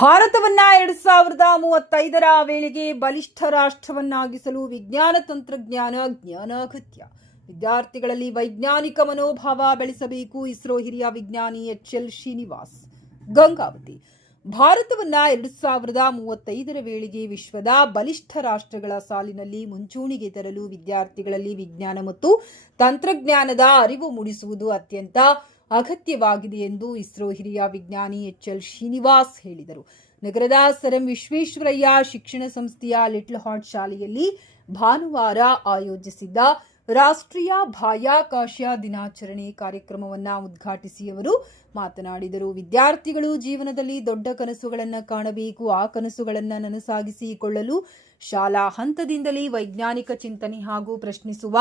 ಭಾರತವನ್ನ 2035ರ ವೇಳೆಗೆ ಬಲಿಷ್ಠ ರಾಷ್ಟ್ರವನ್ನಾಗಿಸಲು ವಿಜ್ಞಾನ ತಂತ್ರಜ್ಞಾನ ಜ್ಞಾನ ಅಗತ್ಯ. ವಿದ್ಯಾರ್ಥಿಗಳಲ್ಲಿ ವೈಜ್ಞಾನಿಕ ಮನೋಭಾವ ಬೆಳೆಸಬೇಕು. ಇಸ್ರೋ ಹಿರಿಯ ವಿಜ್ಞಾನಿ HL ಶ್ರೀನಿವಾಸ್ ಗಂಗಾವತಿ. ಭಾರತವನ್ನ 2035ರ ವೇಳೆಗೆ ವಿಶ್ವದ ಬಲಿಷ್ಠ ರಾಷ್ಟ್ರಗಳ ಸಾಲಿನಲ್ಲಿ ಮುಂಚೂಣಿಗೆ ತರಲು ವಿದ್ಯಾರ್ಥಿಗಳಲ್ಲಿ ವಿಜ್ಞಾನ ಮತ್ತು ತಂತ್ರಜ್ಞಾನದ ಅರಿವು ಮೂಡಿಸುವುದು ಅತ್ಯಂತ ಅಗತ್ಯವಾಗಿದೆ ಎಂದು ಇಸ್ರೋ ಹಿರಿಯ ವಿಜ್ಞಾನಿ HL ಶ್ರೀನಿವಾಸ್ ಹೇಳಿದರು. ನಗರದ ಸರ್ ಎಂ ವಿಶ್ವೇಶ್ವರಯ್ಯ ಶಿಕ್ಷಣ ಸಂಸ್ಥೆಯ ಲಿಟಲ್ ಹಾರ್ಟ್ ಶಾಲೆಯಲ್ಲಿ ಭಾನುವಾರ ಆಯೋಜಿಸಿದ್ದ ರಾಷ್ಟ್ರೀಯ ಬಾಹ್ಯಾಕಾಶ ದಿನಾಚರಣೆ ಕಾರ್ಯಕ್ರಮವನ್ನು ಉದ್ಘಾಟಿಸಿ ಅವರು ಮಾತನಾಡಿದರು. ವಿದ್ಯಾರ್ಥಿಗಳು ಜೀವನದಲ್ಲಿ ದೊಡ್ಡ ಕನಸುಗಳನ್ನು ಕಾಣಬೇಕು. ಆ ಕನಸುಗಳನ್ನು ನನಸಾಗಿಸಿಕೊಳ್ಳಲು ಶಾಲಾ ಹಂತದಿಂದಲೇ ವೈಜ್ಞಾನಿಕ ಚಿಂತನೆ ಹಾಗೂ ಪ್ರಶ್ನಿಸುವ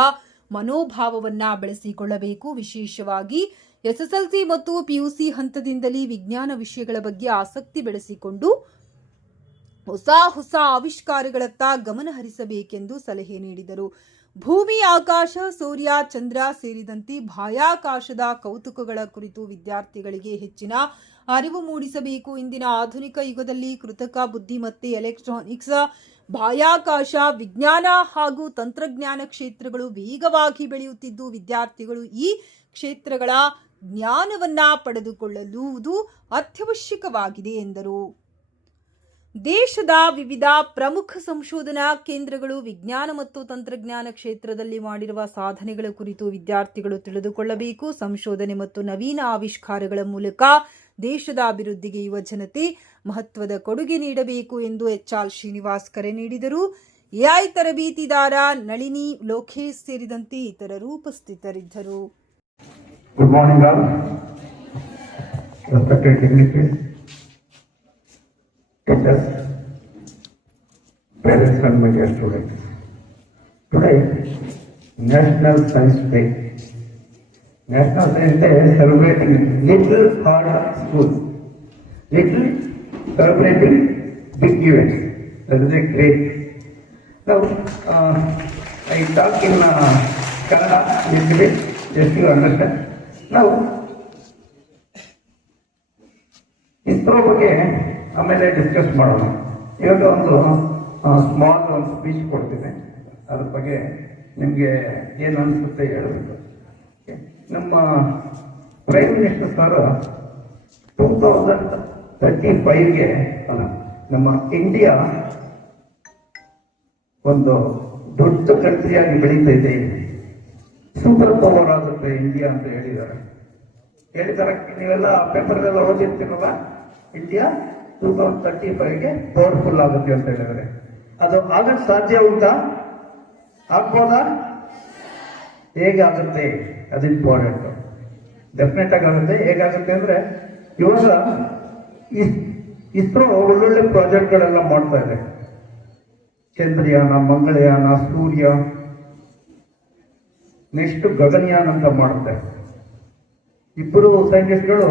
ಮನೋಭಾವವನ್ನ ಬೆಳೆಸಿಕೊಳ್ಳಬೇಕು. ವಿಶೇಷವಾಗಿ SSLC ಮತ್ತು PUC ಹಂತದಿಂದಲೇ ವಿಜ್ಞಾನ ವಿಷಯಗಳ ಬಗ್ಗೆ ಆಸಕ್ತಿ ಬೆಳೆಸಿಕೊಂಡು ಹೊಸ ಆವಿಷ್ಕಾರಗಳತ್ತ ಗಮನ ಹರಿಸಬೇಕೆಂದು ಸಲಹೆ ನೀಡಿದರು. ಭೂಮಿ, ಆಕಾಶ, ಸೂರ್ಯ, ಚಂದ್ರ ಸೇರಿದಂತೆ ಬಾಹ್ಯಾಕಾಶದ ಕೌತುಕಗಳ ಕುರಿತು ವಿದ್ಯಾರ್ಥಿಗಳಿಗೆ ಹೆಚ್ಚಿನ ಅರಿವು ಮೂಡಿಸಬೇಕು. ಇಂದಿನ ಆಧುನಿಕ ಯುಗದಲ್ಲಿ ಕೃತಕ ಬುದ್ಧಿಮತ್ತೆ, ಎಲೆಕ್ಟ್ರಾನಿಕ್ಸ್, ಬಾಹ್ಯಾಕಾಶ, ವಿಜ್ಞಾನ ಹಾಗೂ ತಂತ್ರಜ್ಞಾನ ಕ್ಷೇತ್ರಗಳು ವೇಗವಾಗಿ ಬೆಳೆಯುತ್ತಿದ್ದು ವಿದ್ಯಾರ್ಥಿಗಳು ಈ ಕ್ಷೇತ್ರಗಳ ಜ್ಞಾನವನ್ನ ಪಡೆದುಕೊಳ್ಳುವುದು ಅತ್ಯವಶ್ಯಕವಾಗಿದೆ ಎಂದರು. ದೇಶದ ವಿವಿಧ ಪ್ರಮುಖ ಸಂಶೋಧನಾ ಕೇಂದ್ರಗಳು ವಿಜ್ಞಾನ ಮತ್ತು ತಂತ್ರಜ್ಞಾನ ಕ್ಷೇತ್ರದಲ್ಲಿ ಮಾಡಿರುವ ಸಾಧನೆಗಳ ಕುರಿತು ವಿದ್ಯಾರ್ಥಿಗಳು ತಿಳಿದುಕೊಳ್ಳಬೇಕು. ಸಂಶೋಧನೆ ಮತ್ತು ನವೀನ ಆವಿಷ್ಕಾರಗಳ ಮೂಲಕ ದೇಶದ ಅಭಿವೃದ್ಧಿಗೆ ಯುವ ಜನತೆ ಮಹತ್ವದ ಕೊಡುಗೆ ನೀಡಬೇಕು ಎಂದು HL ಶ್ರೀನಿವಾಸ್ ಕರೆ ನೀಡಿದರು. AI ತರಬೇತಿದಾರ ನಳಿನಿ ಲೋಕೇಶ್ ಸೇರಿದಂತೆ ಇತರರು ಉಪಸ್ಥಿತರಿದ್ದರು. Good morning all, respected dignitaries, teachers, parents and my dear students. Today, National Science Day. National Science Day is celebrating Little Heart School. Little celebrating big events. That is a great. Now, I talk in Kannada little bit, just to understand. ನಾವು ಇಸ್ರೋ ಬಗ್ಗೆ ಆಮೇಲೆ discuss ಮಾಡೋಣ. ಇವಾಗ ಒಂದು small ಒಂದು speech ಕೊಡ್ತೀನಿ. ಅದ್ರ ಬಗ್ಗೆ ನಿಮಗೆ ಏನು ಅನಿಸುತ್ತೆ ಹೇಳಬೇಕು. ನಮ್ಮ ಪ್ರೈಮ್ ಮಿನಿಸ್ಟರ್ ಸರ್ 2035ಗೆ ಅಲ್ಲ, ನಮ್ಮ ಇಂಡಿಯಾ ಒಂದು ದೊಡ್ಡ ಕಂಟ್ರಿಯಾಗಿ ಬೆಳೀತಾ ಇದೆ, ಸೂಪರ್ ಪವರ್ ಆಗುತ್ತೆ ಇಂಡಿಯಾ ಅಂತ ಹೇಳಿದ್ದಾರೆ. ನೀವೆಲ್ಲ ಪೇಪರ್ಗೆಲ್ಲ ಓದಿರ್ತೀರಲ್ಲ, ಇಂಡಿಯಾ 2035ಗೆ ಪವರ್ಫುಲ್ ಆಗುತ್ತೆ ಅಂತ ಹೇಳಿದರೆ ಅದು ಆಗಕ್ಕೆ ಸಾಧ್ಯ ಉಂಟಾ? ಆಗ್ಬೋದಾ? ಹೇಗಾಗುತ್ತೆ ಅದು ಇಂಪಾರ್ಟೆಂಟ್. ಡೆಫಿನೆಟ್ ಆಗಿ ಆಗುತ್ತೆ. ಹೇಗಾಗುತ್ತೆ ಅಂದ್ರೆ ಇವಾಗ ಇಸ್ರೋ ಒಳ್ಳೊಳ್ಳೆ ಪ್ರಾಜೆಕ್ಟ್ಗಳೆಲ್ಲ ಮಾಡ್ತಾ ಇದೆ. ಚಂದ್ರಯಾನ, ಮಂಗಳಯಾನ, ಸೂರ್ಯ, ನೆಕ್ಸ್ಟ್ ಗಗನಯಾನ್ ಅಂತ ಮಾಡುತ್ತೆ. ಇಬ್ಬರು ಸೈಂಟಿಸ್ಟ್ಗಳು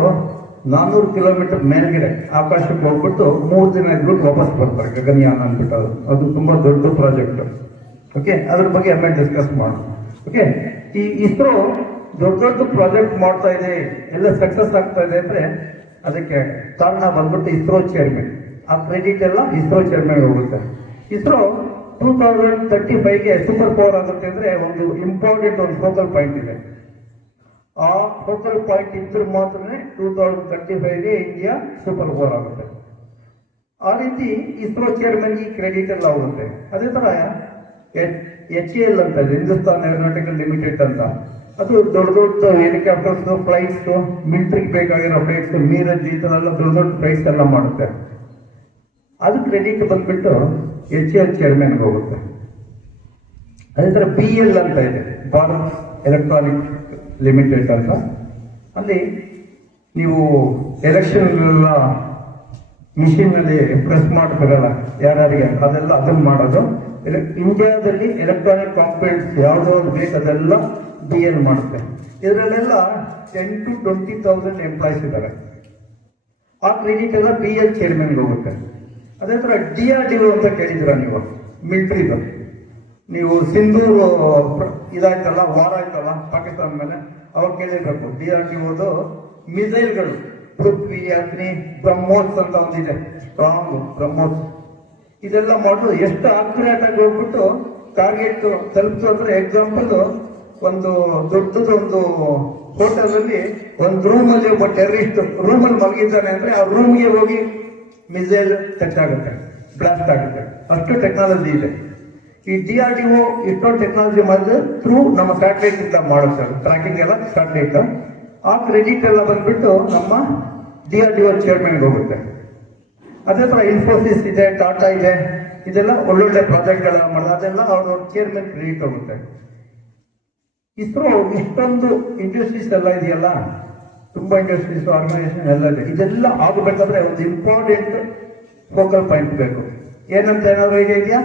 400 ಕಿಲೋಮೀಟರ್ ಮೇಲ್ಗಡೆ ಆಕಾಶಕ್ಕೆ ಹೋಗ್ಬಿಟ್ಟು 3 ದಿನ ಇದ್ಬಿಟ್ಟು ವಾಪಸ್ ಬರ್ತಾರೆ. ಗಗನಯಾನ್ ಅಂದ್ಬಿಟ್ಟು ಅದು ತುಂಬಾ ದೊಡ್ಡ ಪ್ರಾಜೆಕ್ಟ್. ಓಕೆ, ಅದ್ರ ಬಗ್ಗೆ ಆಮೇಲೆ ಡಿಸ್ಕಸ್ ಮಾಡೋಣ. ಓಕೆ, ಈ ಇಸ್ರೋ ದೊಡ್ಡ ಪ್ರಾಜೆಕ್ಟ್ ಮಾಡ್ತಾ ಇದೆ, ಎಲ್ಲ ಸಕ್ಸಸ್ ಆಗ್ತಾ ಇದೆ ಅಂದ್ರೆ ಅದಕ್ಕೆ ಕಾರಣ ಬಂದ್ಬಿಟ್ಟು ಇಸ್ರೋ ಚೇರ್ಮನ್. ಆ ಕ್ರೆಡಿಟ್ ಎಲ್ಲ ಇಸ್ರೋ ಚೇರ್ಮನ್ ಹೋಗುತ್ತೆ. ಇಸ್ರೋ 2035ಗೆ ಸೂಪರ್ ಪವರ್ ಆಗುತ್ತೆ ಅಂದ್ರೆ ಒಂದು ಇಂಪಾರ್ಟೆಂಟ್ ಒಂದು ಫೋಕಲ್ ಪಾಯಿಂಟ್ ಇದೆ. ಆ ಫೋಕಲ್ ಪಾಯಿಂಟ್ ಇದ್ರೆ ಮಾತ್ರ 2035ಗೆ ಇಂಡಿಯಾ ಸೂಪರ್ ಪವರ್ ಆಗುತ್ತೆ. ಆ ರೀತಿ ಇಸ್ರೋ ಚೇರ್ಮನ್ ಈ ಕ್ರೆಡಿಟ್ ಎಲ್ಲ ಹೋಗುತ್ತೆ. ಅದೇ ತರ HAL ಅಂತ ಇದೆ, ಹಿಂದೂಸ್ತಾನ್ ಏರೋನಾಟಿಕಲ್ ಲಿಮಿಟೆಡ್ ಅಂತ. ಅದು ದೊಡ್ಡ ಹೆಲಿಕಾಪ್ಟರ್ಸ್, ಫ್ಲೈಟ್ಸ್, ಮಿಲಿಟರಿಗೆ ಬೇಕಾಗಿರೋ ಫ್ಲೈಟ್ಸ್, ಮೀರಜ್, ಈ ತರ ಎಲ್ಲ ದೊಡ್ಡ ಫ್ಲೈಟ್ಸ್ ಎಲ್ಲ ಮಾಡುತ್ತೆ. ಅದು ಕ್ರೆಡಿಟ್ ಬಂದ್ಬಿಟ್ಟು HAL ಚೇರ್ಮನ್ಗೆ ಹೋಗುತ್ತೆ. ಅದೇ ತರ BL ಅಂತ ಇದೆ, ಭಾರತ್ ಎಲೆಕ್ಟ್ರಾನಿಕ್ ಲಿಮಿಟೆಡ್ ಅಂತ. ಅಲ್ಲಿ ನೀವು ಎಲೆಕ್ಷನ್ ಎಲ್ಲ ಮಿಷಿನ್ ಅಲ್ಲಿ ಪ್ರೆಸ್ ಮಾಡ್ತಾರಲ್ಲ ಯಾರ್ಯಾರಿಗೆ, ಅದನ್ನ ಮಾಡೋದು. ಇಂಡಿಯಾದಲ್ಲಿ ಎಲೆಕ್ಟ್ರಾನಿಕ್ ಕಾಂಪೊನೆಂಟ್ಸ್ ಯಾವ್ದಾದ್ರು ಬೇಕು ಅದೆಲ್ಲ BL ಮಾಡುತ್ತೆ. ಇದರಲ್ಲೆಲ್ಲ 10 to 20,000 ಎಂಪ್ಲಾಯ್ಸ್ ಇದ್ದಾರೆ. ಆ ಕ್ರೆಡಿಟ್ ಎಲ್ಲ BL ಚೇರ್ಮನ್ಗೆ ಹೋಗುತ್ತೆ. ಅದೇ ತರ DRDO ಅಂತ ಕೇಳಿದ್ರ ನೀವು, ಮಿಲಿಟರಿದು. ನೀವು ಸಿಂಧೂರು ಇದಾಯ್ತಲ್ಲ, ವಾರ ಆಯ್ತಲ್ಲ ಪಾಕಿಸ್ತಾನ ಮೇಲೆ, ಅವಾಗ ಕೇಳಿರ್ಬೇಕು. DRDOದು ಮಿಸೈಲ್ಗಳು ಪೃಥ್ವಿ, ಅಗ್ನಿ, ಬ್ರಹ್ಮೋಸ್ ಅಂತ ಒಂದಿದೆ, ಸ್ಟ್ರಾಂಗ್ ಬ್ರಹ್ಮೋಸ್. ಇದೆಲ್ಲ ಮಾಡೋದು ಎಷ್ಟು ಅಕ್ಯುರೇಟ್ ಆಗಿ ಹೋಗ್ಬಿಟ್ಟು ಟಾರ್ಗೆಟ್ ತಲುಪ್ತು ಅಂದ್ರೆ, ಎಕ್ಸಾಂಪಲ್ ಒಂದು ದೊಡ್ಡದು ಒಂದು ಹೋಟೆಲ್ ಅಲ್ಲಿ ಒಂದು ರೂಮ್ ಅಲ್ಲಿ ಒಬ್ಬ ಟೆರರಿಸ್ಟ್ ರೂಮ್ ಅಲ್ಲಿ ಮಲಗಿದ್ದಾನೆ ಅಂದ್ರೆ ಆ ರೂಮ್ಗೆ ಹೋಗಿ ಮಿಸೈಲ್ ಟಚ್ ಆಗುತ್ತೆ, ಬ್ಲಾಸ್ಟ್ ಆಗುತ್ತೆ. ಅಷ್ಟು ಟೆಕ್ನಾಲಜಿ ಇದೆ. ಈ DRDO ಇಷ್ಟೊಂದು ಟೆಕ್ನಾಲಜಿ ಮಾಡಿದ್ರೆ ಥ್ರೂ ನಮ್ಮ ಸ್ಯಾಟಲೈಟ್ ಇಂದ ಮಾಡುತ್ತೆ, ಟ್ರ್ಯಾಕಿಂಗ್ ಎಲ್ಲ ಸ್ಯಾಟಲೈಟ್. ಆ ಕ್ರೆಡಿಟ್ ಎಲ್ಲ ಬಂದ್ಬಿಟ್ಟು ನಮ್ಮ DRDO ಚೇರ್ಮನ್ಗೆ ಹೋಗುತ್ತೆ. ಅದೇ ತರ ಇನ್ಫೋಸಿಸ್ ಇದೆ, ಟಾಟಾ ಇದೆ, ಇದೆಲ್ಲ ಒಳ್ಳೊಳ್ಳೆ ಪ್ರಾಜೆಕ್ಟ್ಗಳ ಮಾಡೋದು, ಅದೆಲ್ಲ ಅವ್ರ ಚೇರ್ಮನ್ ಕ್ರೆಡಿಟ್ ಹೋಗುತ್ತೆ. ಇಸ್ರೋ ಇಷ್ಟೊಂದು ಇಂಡಸ್ಟ್ರೀಸ್ ಎಲ್ಲ ಇದೆಯಲ್ಲ, ತುಂಬಾ ಇಂಡಸ್ಟ್ರೀಸ್ ಆರ್ಗನೈಸೇಷನ್ ಎಲ್ಲ ಇದೆ. ಇದೆಲ್ಲ ಆಗಬೇಕಾದ್ರೆ ಒಂದು ಇಂಪಾರ್ಟೆಂಟ್ ಫೋಕಲ್ ಪಾಯಿಂಟ್ ಬೇಕು. ಏನಂತ ಏನಾದ್ರು ಇದೆಯಾ?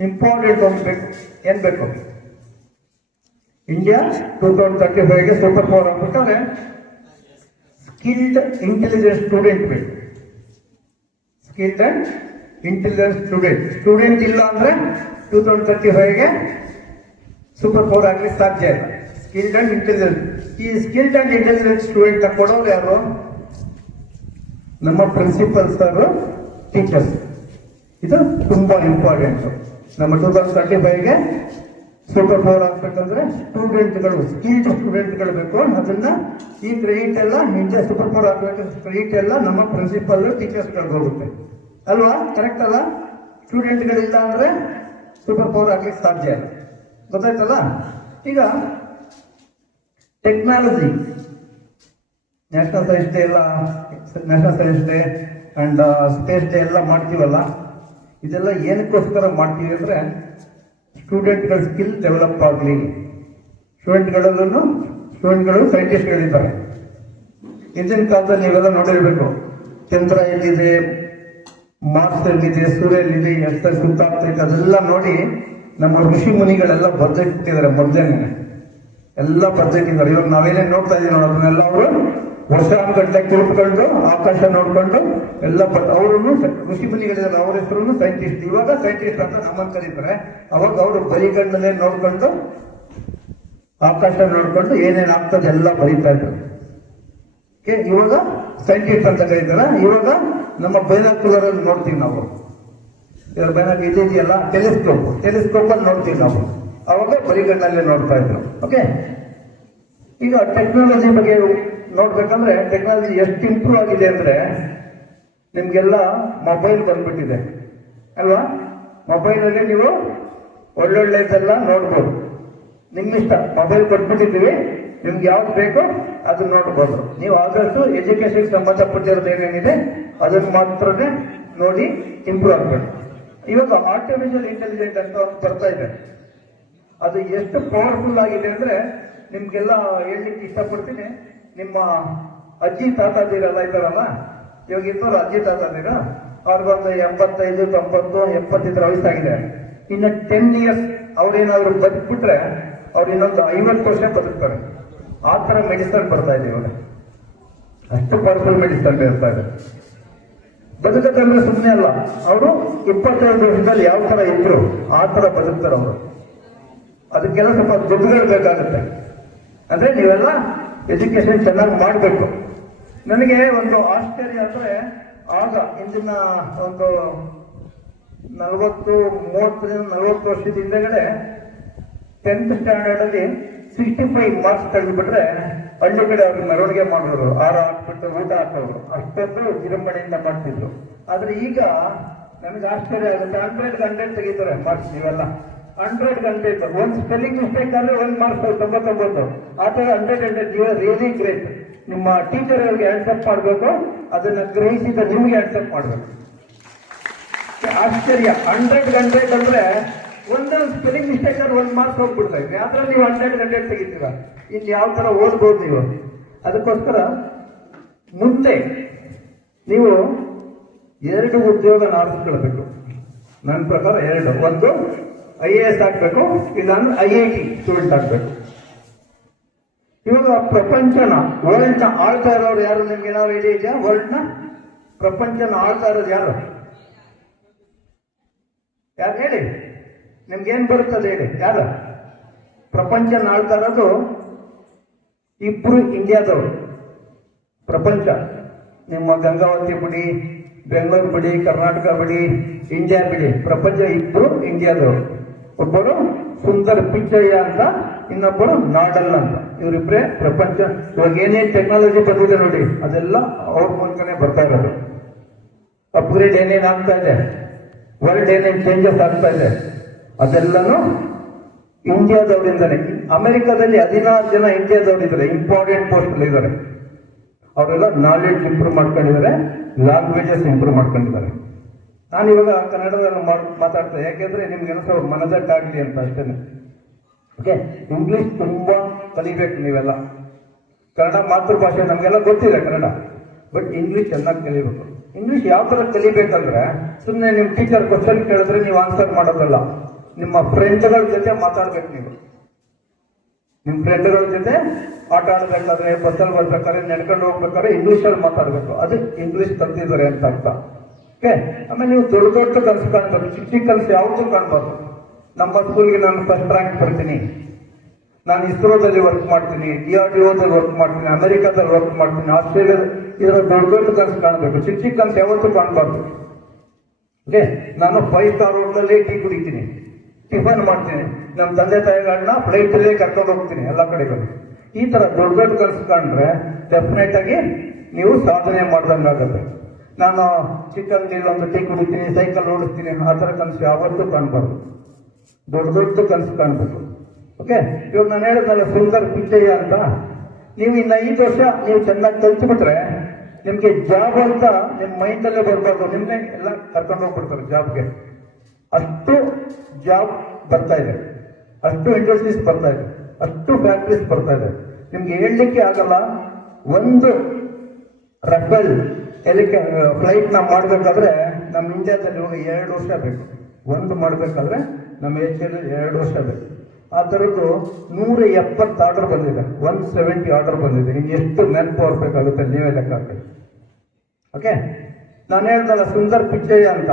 ಇಂಪಾರ್ಟೆಂಟ್ ಒಂದು ಬೇಕು. ಏನ್ ಬೇಕು? ಇಂಡಿಯಾ 2035ಗೆ ಸೂಪರ್ ಪವರ್ ಆಗ್ಬೇಕಾದ್ರೆ ಸ್ಕಿಲ್ಡ್ ಇಂಟೆಲಿಜೆಂಟ್ ಸ್ಟೂಡೆಂಟ್ ಬೇಕು. ಸ್ಕಿಲ್ಡ್ ಅಂಡ್ ಇಂಟೆಲಿಜೆಂಟ್ ಸ್ಟೂಡೆಂಟ್ ಇಲ್ಲ ಅಂದ್ರೆ 2035ಗೆ ಸೂಪರ್ ಪವರ್ ಆಗ್ಲಿಕ್ಕೆ ಸಾಧ್ಯ ಇಲ್ಲ. Skilled and intelligent. ಈ ಸ್ಕಿಲ್ಡ್ ಅಂಡ್ ಇಂಟೆಲಿಜೆಂಟ್ ಸ್ಟೂಡೆಂಟ್ ಕೊಡೋರು ಯಾರು? ನಮ್ಮ ಪ್ರಿನ್ಸಿಪಲ್ ಸರ್, ಟೀಚರ್ಸ್. ಇದು ತುಂಬಾ ಇಂಪಾರ್ಟೆಂಟ್. ನಮ್ಮ 2035ಗೆ ಸೂಪರ್ ಪವರ್ ಆಗ್ಬೇಕಂದ್ರೆ ಸ್ಟೂಡೆಂಟ್ಗಳು, ಸ್ಕಿಲ್ಡ್ ಸ್ಟೂಡೆಂಟ್ಗಳು ಬೇಕು. ಅದನ್ನ ಈ ಕ್ರೆಡಿಟ್ ಎಲ್ಲ ಇಂಡಿಯಾ ಸೂಪರ್ ಪವರ್ ಆಗ್ಬೇಕು, ಕ್ರೆಡಿಟ್ ಎಲ್ಲ ನಮ್ಮ ಪ್ರಿನ್ಸಿಪಲ್ ಟೀಚರ್ಸ್ಗಳಿಗೆ ಹೋಗುತ್ತೆ ಅಲ್ವಾ? ಕರೆಕ್ಟ್ ಅಲ್ಲ? ಸ್ಟೂಡೆಂಟ್ಗಳಿಲ್ಲ ಅಂದ್ರೆ ಸೂಪರ್ ಪವರ್ ಆಗ್ಲಿಕ್ಕೆ ಸಾಧ್ಯ ಇಲ್ಲ. ಗೊತ್ತಾಯ್ತಲ್ಲ? ಈಗ ಟೆಕ್ನಾಲಜಿ, ನ್ಯಾಷನಲ್ ಸೈನ್ಸ್ ಡೇ ಎಲ್ಲ, national science day and space day ಎಲ್ಲ ಮಾಡ್ತೀವಲ್ಲ, ಇದೆಲ್ಲ ಏನಕ್ಕೋಸ್ಕರ ಮಾಡ್ತೀವಿ ಅಂದ್ರೆ ಸ್ಟೂಡೆಂಟ್ಗಳ ಸ್ಕಿಲ್ ಡೆವಲಪ್ ಆಗಲಿ. ಸ್ಟೂಡೆಂಟ್ಗಳು ಸೈಂಟಿಸ್ಟ್ಗಳಿದ್ದಾರೆ. ಹಿಂದಿನ ಕಾಲದಲ್ಲಿ ನೀವೆಲ್ಲ ನೋಡಿರ್ಬೇಕು, ಚಂದ್ರ ಎಲ್ಲಿದೆ, ಮಾರ್ಕ್ಸ್ ಎಲ್ಲಿದೆ, ಸೂರ್ಯ ಎಲ್ಲಿದೆ, ಎಷ್ಟು ಸುತ್ತಾಗ್ತೈತೆ, ಅದೆಲ್ಲ ನೋಡಿ ನಮ್ಮ ಋಷಿ ಮುನಿಗಳೆಲ್ಲ ಬರ್ದಿಟ್ಟಿದ್ದಾರೆ. ಮೊದಲೇನೆ ಎಲ್ಲ ಬರ್ದಿಟ್ಟಿದ್ದಾರೆ. ಇವಾಗ ನಾವೇನೇನು ನೋಡ್ತಾ ಇದೀವಿ ನೋಡಿ, ಅದನ್ನೆಲ್ಲ ಅವರು ವರ್ಷಾನುಗಟ್ಟಲೆ ಕೂತ್ಕೊಂಡು ಆಕಾಶ ನೋಡ್ಕೊಂಡು ಎಲ್ಲ ಅವರು ಋಷಿ ಮುನಿಗಳಿದ್ದಾರೆ. ಅವ್ರ ಹೆಸರು ಸೈಂಟಿಸ್ಟ್. ಇವಾಗ ಸೈಂಟಿಸ್ಟ್ ಅಂತ ನಮ್ಮನ್ನು ಕರೀತಾರೆ. ಅವಾಗ ಅವರು ಬರಿಗಣ್ಣಲ್ಲೇ ನೋಡ್ಕೊಂಡು ಆಕಾಶ ನೋಡ್ಕೊಂಡು ಏನೇನು ಆಗ್ತದೆ ಎಲ್ಲ ಬರೀತಾ ಇದ್ರು. ಇವಾಗ ಸೈಂಟಿಸ್ಟ್ ಅಂತ ಕರೀತಾರೆ. ಇವಾಗ ನಮ್ಮ ಬೈನಾಕ್ಯುಲರ್ ಅಲ್ಲಿ ನೋಡ್ತೀವಿ ನಾವು. ಇದೆಯಲ್ಲ ಟೆಲಿಸ್ಕೋಪ್ ಅಲ್ಲಿ ನೋಡ್ತೀವಿ ನಾವು. ಅವಾಗ ಬರಿಗಣ್ಣಲ್ಲೇ ನೋಡ್ತಾ ಇದ್ರು. ಓಕೆ, ಈಗ ಟೆಕ್ನಾಲಜಿ ಬಗ್ಗೆ ನೋಡ್ಬೇಕಂದ್ರೆ ಟೆಕ್ನಾಲಜಿ ಎಷ್ಟು ಇಂಪ್ರೂವ್ ಆಗಿದೆ ಅಂದ್ರೆ, ನಿಮ್ಗೆಲ್ಲ ಮೊಬೈಲ್ ಬಂದ್ಬಿಟ್ಟಿದೆ ಅಲ್ವಾ? ಮೊಬೈಲ್ ಅಲ್ಲಿ ನೀವು ಒಳ್ಳೊಳ್ಳೆದೆಲ್ಲ ನೋಡ್ಬೋದು. ನಿಮ್ಮಿಷ್ಟ, ಮೊಬೈಲ್ ಕೊಟ್ಬಿಟ್ಟಿದ್ದೀವಿ, ನಿಮ್ಗೆ ಯಾವ್ದು ಬೇಕೋ ಅದನ್ನ ನೋಡ್ಬೋದು. ನೀವು ಆದಷ್ಟು ಎಜುಕೇಶನ್ ಸಂಬಂಧಪಟ್ಟಿರೋದು ಏನೇನಿದೆ ಅದನ್ನ ಮಾತ್ರನೇ ನೋಡಿ ಇಂಪ್ರೂವ್ ಆಗ್ಬೇಕು. ಇವಾಗ ಆರ್ಟಿಫಿಷಿಯಲ್ ಇಂಟೆಲಿಜೆಂಟ್ ಅಂತ ಒಂದು ಬರ್ತಾ ಇದೆ. ಅದು ಎಷ್ಟು ಪವರ್ಫುಲ್ ಆಗಿದೆ ಅಂದ್ರೆ ನಿಮ್ಗೆಲ್ಲ ಹೇಳ್ಲಿಕ್ಕೆ ಇಷ್ಟಪಡ್ತೀನಿ. ನಿಮ್ಮ ಅಜ್ಜಿ ತಾತಾದಿರೆಲ್ಲ ಇದ್ದಾರಲ್ಲ, ಇವಾಗ ಇದ್ದವ್ರು ಅಜ್ಜಿ ತಾತಾದಿರ, ಅವ್ರಿಗೊಂದು 85, 90, 70 ವಯಸ್ಸಾಗಿದೆ. ಇನ್ನು 10 years ಅವ್ರೇನಾದ್ರು ಬದುಕ್ಬಿಟ್ರೆ ಅವ್ರು ಇನ್ನೊಂದು 50 ವರ್ಷ ಬದುಕ್ತಾರೆ. ಆ ತರ ಮೆಡಿಸನ್ ಬರ್ತಾ ಇದೆ ಇವಾಗ. ಅಷ್ಟು ಪವರ್ಫುಲ್ ಮೆಡಿಸನ್ ಬರ್ತಾ ಇದೆ. ಬದುಕಂದ್ರೆ ಸುಮ್ಮನೆ ಅಲ್ಲ, ಅವರು 22 ವರ್ಷದಲ್ಲಿ ಯಾವ ತರ ಇದ್ರು ಆ ತರ ಬದುಕ್ತಾರೆ ಅವರು. ಅದಕ್ಕೆಲ್ಲ ಸ್ವಲ್ಪ ದುಡ್ಡುಗಳು ಬೇಕಾಗುತ್ತೆ. ಅಂದ್ರೆ ನೀವೆಲ್ಲ ಎಜುಕೇಶನ್ ಚೆನ್ನಾಗಿ ಮಾಡಬೇಕು. ನನಗೆ ಒಂದು ಆಶ್ಚರ್ಯ ಅಂದ್ರೆ, ಆಗ ಇಂದಿನ ಒಂದು 40 ವರ್ಷದ ಹಿಂದೆಗಡೆ 10th ಸ್ಟ್ಯಾಂಡರ್ಡ್ ಅಲ್ಲಿ 65 ಮಾರ್ಕ್ಸ್ ತೆಗೆದುಬಿಟ್ರೆ ಹಳ್ಳಿ ಕಡೆ ಅವ್ರಿಗೆ ಮೆರವಣಿಗೆ ಮಾಡೋರು, ಆರ ಹಾಕ್ಬಿಟ್ಟು ಊಟ ಹಾಕೋರು, ಅಷ್ಟೊಂದು ವಿಜೃಂಭಣೆಯಿಂದ ಮಾಡ್ತಿದ್ರು. ಆದ್ರೆ ಈಗ ನಮಗೆ ಆಶ್ಚರ್ಯ ಆಗುತ್ತೆ, 100 ತೆಗಿತಾರೆ ಮಾರ್ಕ್ಸ್. ನೀವೆಲ್ಲ 100 ಒಂದು ಸ್ಪೆಲ್ಲಿಂಗ್ ಮಿಸ್ಟೇಕ್ ಆದ್ರೆ 1 ಮಾರ್ಕ್ಸ್ 99. ಆ ತರ 100 ಯು ಆರ್ ರಿಯಲಿ ಗ್ರೇಟ್. ನಿಮ್ಮ ಟೀಚರ್ ಅವ್ರಿಗೆ ಆನ್ಸರ್ ಮಾಡಬೇಕು, ಅದನ್ನ ಗ್ರಹಿಸಿದ ನಿಮ್ಗೆ ಆನ್ಸರ್ ಮಾಡಬೇಕು. ಆಶ್ಚರ್ಯ, 100 ಅಂದ್ರೆ ಒಂದೊಂದು ಸ್ಪೆಲ್ಲಿಂಗ್ ಮಿಸ್ಟೇಕ್ ಆದ್ರೆ 1 ಮಾರ್ಕ್ಸ್ ಹೋಗ್ಬಿಡ್ತಾ ಇದೆ. ಅದ್ರಲ್ಲಿ ನೀವು 100 ತೆಗಿತೀರ. ಇನ್ನು ಯಾವ ತರ ಓದ್ಬೋದು ನೀವು? ಅದಕ್ಕೋಸ್ಕರ ಮುಂದೆ ನೀವು 2 ಉದ್ಯೋಗ ಆರಿಸ್ಕೊಳ್ಬೇಕು. ನನ್ನ ಪ್ರಕಾರ 2. ಒಂದು IAS ಆಗ್ಬೇಕು, ಇಲ್ಲಾಂದ್ರೆ IIT ಸ್ಟೂಡೆಂಟ್ ಆಗ್ಬೇಕು. ಇವಾಗ ಪ್ರಪಂಚನ, ವರ್ಲ್ಡ್ ನ ಆಳ್ತಾ ಇರೋರು ಯಾರು? ನಿಮ್ಗೆ ಏನಾದ್ರು ಐಡಿಯಾ ಇದೆಯಾ? ವರ್ಲ್ಡ್ ನ ಪ್ರಪಂಚನ ಆಳ್ತಾ ಇರೋದು ಯಾರು? ಯಾರು ಹೇಳಿ? ನಿಮ್ಗೇನ್ ಬರುತ್ತದೆ ಹೇಳಿ? ಯಾರು ಪ್ರಪಂಚನ ಆಳ್ತಾ ಇರೋದು? 2 ಇಂಡಿಯಾದವರು. ಪ್ರಪಂಚ. ನಿಮ್ಮ ಗಂಗಾವತಿ ಬಿಡಿ, ಬೆಂಗಳೂರು ಬಿಡಿ, ಕರ್ನಾಟಕ ಬಿಡಿ, ಇಂಡಿಯಾ ಬಿಡಿ, ಪ್ರಪಂಚ ಇಬ್ರು ಇಂಡಿಯಾದವರು. ಒಬ್ಬರು ಸುಂದರ್ ಪಿಚ್ಚಯ್ಯ ಅಂತ, ಇನ್ನೊಬ್ಬರು ನಾಡಲ್ ಅಂತ. ಇವರಿಬ್ಬರೇ ಪ್ರಪಂಚ. ಇವಾಗ ಏನೇನು ಟೆಕ್ನಾಲಜಿ ಬಂದಿದೆ ನೋಡಿ, ಅದೆಲ್ಲ ಅವ್ರ ಮೂಲಕನೇ ಬರ್ತಾ ಇರೋದು. ಅಪ್ಗ್ರೇಡ್ ಏನೇನು ಆಗ್ತಾ ಇದೆ, ವರ್ಲ್ಡ್ ಏನೇನು ಚೇಂಜಸ್ ಆಗ್ತಾ ಇದೆ, ಅದೆಲ್ಲನೂ ಇಂಡಿಯಾದವರಿಂದನೇ. ಅಮೆರಿಕಾದಲ್ಲಿ 16 ಜನ ಇಂಡಿಯಾದವರಿದ್ದಾರೆ, ಇಂಪಾರ್ಟೆಂಟ್ ಪೋಸ್ಟ್ ಇದ್ದಾರೆ. ಅವರೆಲ್ಲ ನಾಲೆಡ್ಜ್ ಇಂಪ್ರೂವ್ ಮಾಡ್ಕೊಂಡಿದ್ದಾರೆ, ಲ್ಯಾಂಗ್ವೇಜಸ್ ಇಂಪ್ರೂವ್ ಮಾಡ್ಕೊಂಡಿದ್ದಾರೆ. ನಾನು ಇವಾಗ ಕನ್ನಡದಲ್ಲಿ ಮಾತಾಡ್ತೇನೆ, ಯಾಕೆಂದ್ರೆ ನಿಮ್ಗೆ ಏನೋ ಮನದಟ್ಟಾಗಲಿ ಅಂತ ಅಷ್ಟೇ. ಓಕೆ, ಇಂಗ್ಲಿಷ್ ತುಂಬಾ ಕಲಿಬೇಕು ನೀವೆಲ್ಲ. ಕನ್ನಡ ಮಾತೃಭಾಷೆ ನಮಗೆಲ್ಲ ಗೊತ್ತಿದೆ ಕನ್ನಡ, ಬಟ್ ಇಂಗ್ಲಿಷ್ ಚೆನ್ನಾಗಿ ಕಲಿಬೇಕು. ಇಂಗ್ಲಿಷ್ ಯಾವ ತರ ಕಲಿಬೇಕಂದ್ರೆ, ಸುಮ್ಮನೆ ನಿಮ್ಮ ಟೀಚರ್ ಕ್ವಶನ್ ಕೇಳಿದ್ರೆ ನೀವು ಆನ್ಸರ್ ಮಾಡೋದಲ್ಲ, ನಿಮ್ಮ ಫ್ರೆಂಡ್ಗಳ ಜೊತೆ ಮಾತಾಡ್ಬೇಕು. ನೀವು ನಿಮ್ಮ ಫ್ರೆಂಡ್ಗಳ ಜೊತೆ ಆಟ ಆಡ್ಬೇಕಾದ್ರೆ, ಬಸ್ಸಲ್ಲಿ ಬರ್ಬೇಕಾದ್ರೆ, ನಡ್ಕೊಂಡು ಹೋಗ್ಬೇಕಾದ್ರೆ ಇಂಗ್ಲಿಷಲ್ಲಿ ಮಾತಾಡ್ಬೇಕು. ಅದು ಇಂಗ್ಲಿಷ್ ಕಲ್ತಿದ್ದಾರೆ ಅಂತ ಅರ್ಥ. ಓಕೆ, ಆಮೇಲೆ ನೀವು ದೊಡ್ಡ ದೊಡ್ಡ ಕನಸು ಕಾಣ್ಬೇಕು, ಚಿಕ್ಕ ಚಿಕ್ಕ ಕನಸು ಯಾವುದು ಕಾಣ್ಬಾರ್ದು. ನಮ್ಮ ಸ್ಕೂಲ್ಗೆ ನಾನು ಫಸ್ಟ್ ರ್ಯಾಂಕ್ ಬರ್ತೀನಿ, ನಾನು ಇಸ್ರೋದಲ್ಲಿ ವರ್ಕ್ ಮಾಡ್ತೀನಿ, DRDOದಲ್ಲಿ ವರ್ಕ್ ಮಾಡ್ತೀನಿ, ಅಮೆರಿಕಾದಲ್ಲಿ ವರ್ಕ್ ಮಾಡ್ತೀನಿ, ಆಸ್ಟ್ರೇಲಿಯಾದ, ಇದರ ದೊಡ್ಡ ದೊಡ್ಡ ಕನಸು ಕಾಣಬೇಕು. ಚಿಕ್ಕ ಚಿಕ್ಕ ಕನಸು ಯಾವತ್ತೂ ಕಾಣಬಾರ್ದು. ಓಕೆ, ನಾನು 5 ಸ್ಟಾರ್ ಹೋಟೆಲಲ್ಲಿ ಟೀ ಕುಡಿತೀನಿ, ಟಿಫನ್ ಮಾಡ್ತೀನಿ, ನಮ್ಮ ತಂದೆ ತಾಯಿಗಳನ್ನ ಫ್ಲೈಟಲ್ಲೇ ಕರ್ಕೊಂಡು ಹೋಗ್ತೀನಿ ಎಲ್ಲ ಕಡೆಗೂ. ಈ ತರ ದೊಡ್ಡ ದೊಡ್ಡ ಕನಸು ಕಾಣ್ರೆ ಡೆಫಿನೆಟ್ ಆಗಿ ನೀವು ಸಾಧನೆ ಮಾಡ್ದಂಗಾಗತ್ತೆ. ನಾನು ಚಿಕನ್ ಒಂದು ಟೀ ಕುಡಿತೀನಿ, ಸೈಕಲ್ ಓಡಿಸ್ತೀನಿ, ಆ ಥರ ಕನಸು ಯಾವತ್ತೂ ಕಾಣಬಾರ್ದು. ದೊಡ್ಡ ದೊಡ್ಡ ಕನಸು ಕಾಣಬೇಕು. ಓಕೆ, ಇವಾಗ ನಾನು ಹೇಳಿದ್ನಲ್ಲ ಸುಂದರ್ ಪಿಚ್ಚಯ್ಯ ಅಂತ, ನೀವು ಇನ್ನು 5 ವರ್ಷ ನೀವು ಚೆನ್ನಾಗಿ ಕಲ್ತ್ಬಿಟ್ರೆ ನಿಮ್ಗೆ ಜಾಬ್ ಅಂತ ನಿಮ್ಮ ಮೈಂಡಲ್ಲೇ ಬರಬಾರ್ದು. ನಿಮ್ಮನ್ನೇ ಎಲ್ಲ ಕರ್ಕೊಂಡು ಹೋಗ್ಬಿಡ್ತಾರೆ ಜಾಬ್ಗೆ. ಅಷ್ಟು ಜಾಬ್ ಬರ್ತಾ ಇದೆ, ಅಷ್ಟು ಇಂಡಸ್ಟ್ರೀಸ್ ಬರ್ತಾ ಇದೆ, ಅಷ್ಟು ಫ್ಯಾಕ್ಟ್ರೀಸ್ ಬರ್ತಾ ಇದೆ. ನಿಮ್ಗೆ ಹೇಳಲಿಕ್ಕೆ ಆಗಲ್ಲ. ಒಂದು ರಫೇಲ್ ಫ್ಲೈಟ್ ನ ಮಾಡಬೇಕಾದ್ರೆ ನಮ್ಮ ಇಂಡಿಯಾದಲ್ಲಿ 2 ವರ್ಷ ಬೇಕು. ಒಂದು ಮಾಡಬೇಕಾದ್ರೆ ನಮ್ಮ ಏಷ್ಯಾದಲ್ಲಿ 2 ವರ್ಷ ಬೇಕು. ಆ ಥರದ್ದು 170 ಆರ್ಡರ್ ಬಂದಿದೆ, 170 ಆರ್ಡರ್ ಬಂದಿದೆ. ನಿಮ್ಗೆ ಎಷ್ಟು ಮ್ಯಾನ್ ಪವರ್ ಬೇಕಾಗುತ್ತೆ ನೀವೇ ಲೆಕ್ಕ ಹಾಕಿ. ಓಕೆ, ನಾನು ಹೇಳ್ದಲ್ಲ ಸುಂದರ್ ಪಿಚ್ಚಯ್ಯ ಅಂತ,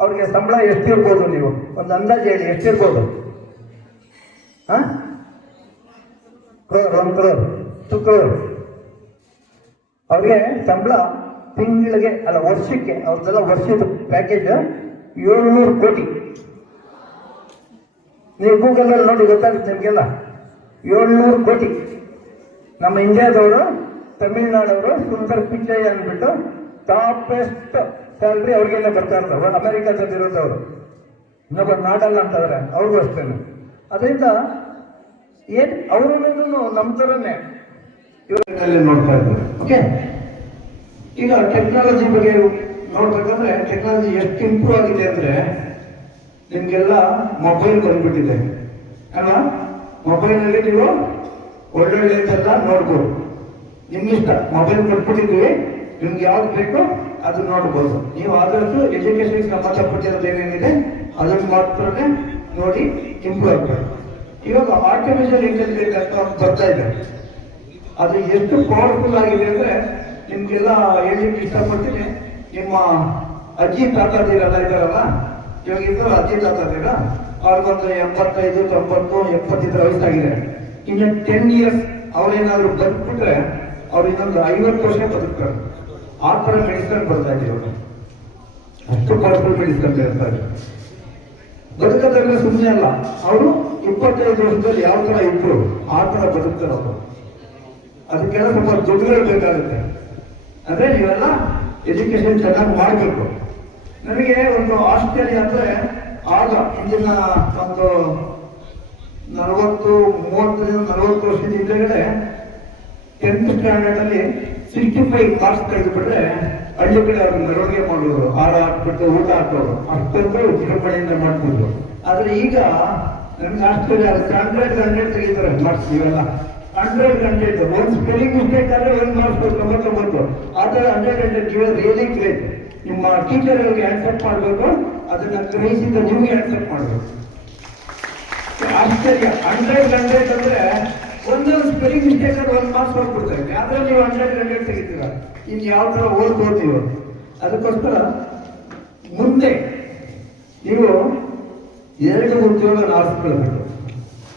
ಅವ್ರಿಗೆ ಸಂಬಳ ಎಷ್ಟಿರ್ಬೋದು? ನೀವು ಒಂದು ಅಂದಾಜು ಹೇಳಿ, ಎಷ್ಟಿರ್ಬೋದು? 1 crore, 2 crore. ಅವ್ರಿಗೆ ಸಂಬಳ ತಿಂಗಳಿಗೆ ಅಲ್ಲ ವರ್ಷಕ್ಕೆ, ಅವ್ರದ್ದೆಲ್ಲ ವರ್ಷದ ಪ್ಯಾಕೇಜ್ 700 ಕೋಟಿ. ನೀವು ಗೂಗಲಲ್ಲಿ ನೋಡಿ ಗೊತ್ತಾಗುತ್ತೆ ನಿಮಗೆಲ್ಲ. 700 ಕೋಟಿ. ನಮ್ಮ ಇಂಡಿಯಾದವರು, ತಮಿಳ್ನಾಡವರು ಸುಂದರ್ ಪಿಚ್ಚಯ್ಯ ಅಂದ್ಬಿಟ್ಟು ಟಾಪೆಸ್ಟ್ ಸ್ಯಾಲ್ರಿ ಅವ್ರಿಗೆಲ್ಲ ಬರ್ತಾ ಇರ್ತಾರೆ. ಅಮೆರಿಕಾದಲ್ಲಿ ಇರೋದವರು, ಇನ್ನೊಬ್ಬ ನಾಡಲ್ಲ ಅಂತಂದ್ರೆ ಅವ್ರಿಗೂ ಅಷ್ಟೇ. ಅದರಿಂದ ಅವರು ನಮ್ಮ ಥರನೇ ಇವರಲ್ಲಿ ನೋಡ್ತಾ ಇದ್ದಾರೆ. ಓಕೆ, ಈಗ ಟೆಕ್ನಾಲಜಿ ಬಗ್ಗೆ ನೋಡ್ಬೇಕಂದ್ರೆ ಟೆಕ್ನಾಲಜಿ ಎಷ್ಟು ಇಂಪ್ರೂವ್ ಆಗಿದೆ ಅಂದ್ರೆ, ನಿಮ್ಗೆಲ್ಲ ಮೊಬೈಲ್ ಬಂದ್ಬಿಟ್ಟಿದೆ ಅಲ್ಲ. ಮೊಬೈಲ್ನಲ್ಲಿ ನೀವು ಒಳ್ಳೊಳ್ಳೆದೆಲ್ಲ ನೋಡ್ಬೋದು. ನಿಮ್ಗಿಷ್ಟ ಮೊಬೈಲ್ ಕೊಟ್ಬಿಟ್ಟಿದ್ವಿ, ನಿಮ್ಗೆ ಯಾವ್ದು ಬೇಕೋ ಅದು ನೋಡ್ಬೋದು. ನೀವು ಆದಷ್ಟು ಎಜುಕೇಶನ್ ಸಂಬಂಧಪಟ್ಟಿರೋದು ಏನೇನಿದೆ ಅದನ್ನು ಮಾತ್ರನೇ ನೋಡಿ ಇಂಪ್ರೂವ್ ಆಗ್ಬೇಕು. ಇವಾಗ ಆರ್ಟಿಫಿಷಿಯಲ್ ಇಂಟೆಲಿಜೆನ್ಸ್ ಅಂತ ಬರ್ತಾ ಇದೆ. ಅದು ಎಷ್ಟು ಪವರ್ಫುಲ್ ಆಗಿದೆ ಅಂದ್ರೆ ನಿಮ್ಗೆಲ್ಲ ಹೇಳಲಿಕ್ಕೆ ಇಷ್ಟಪಡ್ತೀನಿ. ನಿಮ್ಮ ಅಜ್ಜಿ ತಾತದಿರಲ್ಲ ಇದ್ದಾರಲ್ಲ, ಇವಾಗ ಇದ್ರು ಅಜ್ಜಿ ತಾತದಿರ, ಅವ್ರಿಗೊಂದು 85, 90, 70 ವಯಸ್ಸಾಗಿದೆ. ಇನ್ನು 10 years ಅವ್ರೇನಾದ್ರು ಬದುಕ್ಬಿಟ್ರೆ ಅವ್ರು ಇನ್ನೊಂದು 50 ವರ್ಷ ಬದುಕ್ತಾರೆ. ಆ ಥರ ಮೆಡಿಸಿನ್ ಬರ್ತಾ ಇದೆ ಇವಾಗ. ಅಷ್ಟು ಪವರ್ಫುಲ್ ಮೆಡಿಸಿನ್ ಇರ್ತಾರೆ. ಬದುಕೋದ್ರೆ ಸುಮ್ಮನೆ ಅಲ್ಲ, ಅವರು 25 ವರ್ಷದಲ್ಲಿ ಯಾವ ತರ ಇದ್ರು ಆ ತರ ಬದುಕ್ತಾರೆ ಅವರು. ಅದಕ್ಕೆಲ್ಲ ಸ್ವಲ್ಪ ದುಡ್ಡುಗಳು ಬೇಕಾಗುತ್ತೆ. ಅಂದ್ರೆ ನೀವೆಲ್ಲ ಎಜುಕೇಶನ್ ಚೆನ್ನಾಗಿ ಮಾಡಬೇಕು. ನನಗೆ ಒಂದು ಆಶ್ಚರ್ಯ ಅಂದ್ರೆ, ಆಗ ಹಿಂದಿನ ಒಂದು 40 ವರ್ಷದ ಹಿಂದೆಗಡೆ 10th ಸ್ಟ್ಯಾಂಡರ್ಡ್ ಅಲ್ಲಿ 65 ಮಾರ್ಕ್ಸ್ ತೆಗೆದುಬಿಟ್ರೆ ಹಳ್ಳಿ ಕಡೆ ಅವ್ರಿಗೆ ಮೆರವಣಿಗೆ ಮಾಡೋರು, ಹಾರ ಹಾಕ್ಬಿಟ್ಟು ಊಟ ಹಾಕೋರು, ಅಷ್ಟೊಂದು ವಿಜೃಂಭಣೆಯಿಂದ ಮಾಡ್ತಿದ್ರು. ಆದ್ರೆ ಈಗ ನಮ್ಗೆ ಆಶ್ಚರ್ಯ ಆಗುತ್ತೆ, 100 ತೆಗಿತಾರೆ ಮಾರ್ಕ್ಸ್. ನೀವೆಲ್ಲ 100 ಒಂದು ಸ್ಪೆಲ್ಲಿಂಗ್ ಮಿಸ್ಟೇಕ್ ಆದ್ರೆ 1 ಮಾರ್ಕ್ಸ್ 99. ಆ ತರ 100 ರಿಯಲಿ ಗ್ರೇಟ್. ನಿಮ್ಮ ಟೀಚರ್ಗಳಿಗೆ ಆಕ್ಸೆಪ್ಟ್ ಮಾಡಬೇಕು, ಅದನ್ನ ಗ್ರಹಿಸಿದ ನಿಮ್ಗೆ ಆಕ್ಸೆಪ್ಟ್ ಮಾಡಬೇಕು. ಆಶ್ಚರ್ಯ, 100 ಅಂದ್ರೆ ಒಂದೊಂದು ಸ್ಪೆಲ್ಲಿಂಗ್ ಮಿಸ್ಟೇಕ್ ಆದ್ರೆ 1 ಮಾರ್ಕ್ಸ್ ಬರ್ಬಿಡ್ತಾರೆ. ಆದ್ರೆ ನೀವು 100 ತೆಗಿತೀರ, ಇನ್ ಯಾವ ತರ ಓದ್ಬೋದು ನೀವು. ಅದಕ್ಕೋಸ್ಕರ ಮುಂದೆ ನೀವು 2 ಉದ್ಯೋಗ ಆರಿಸ್ಕೊಳ್ಬೇಕು.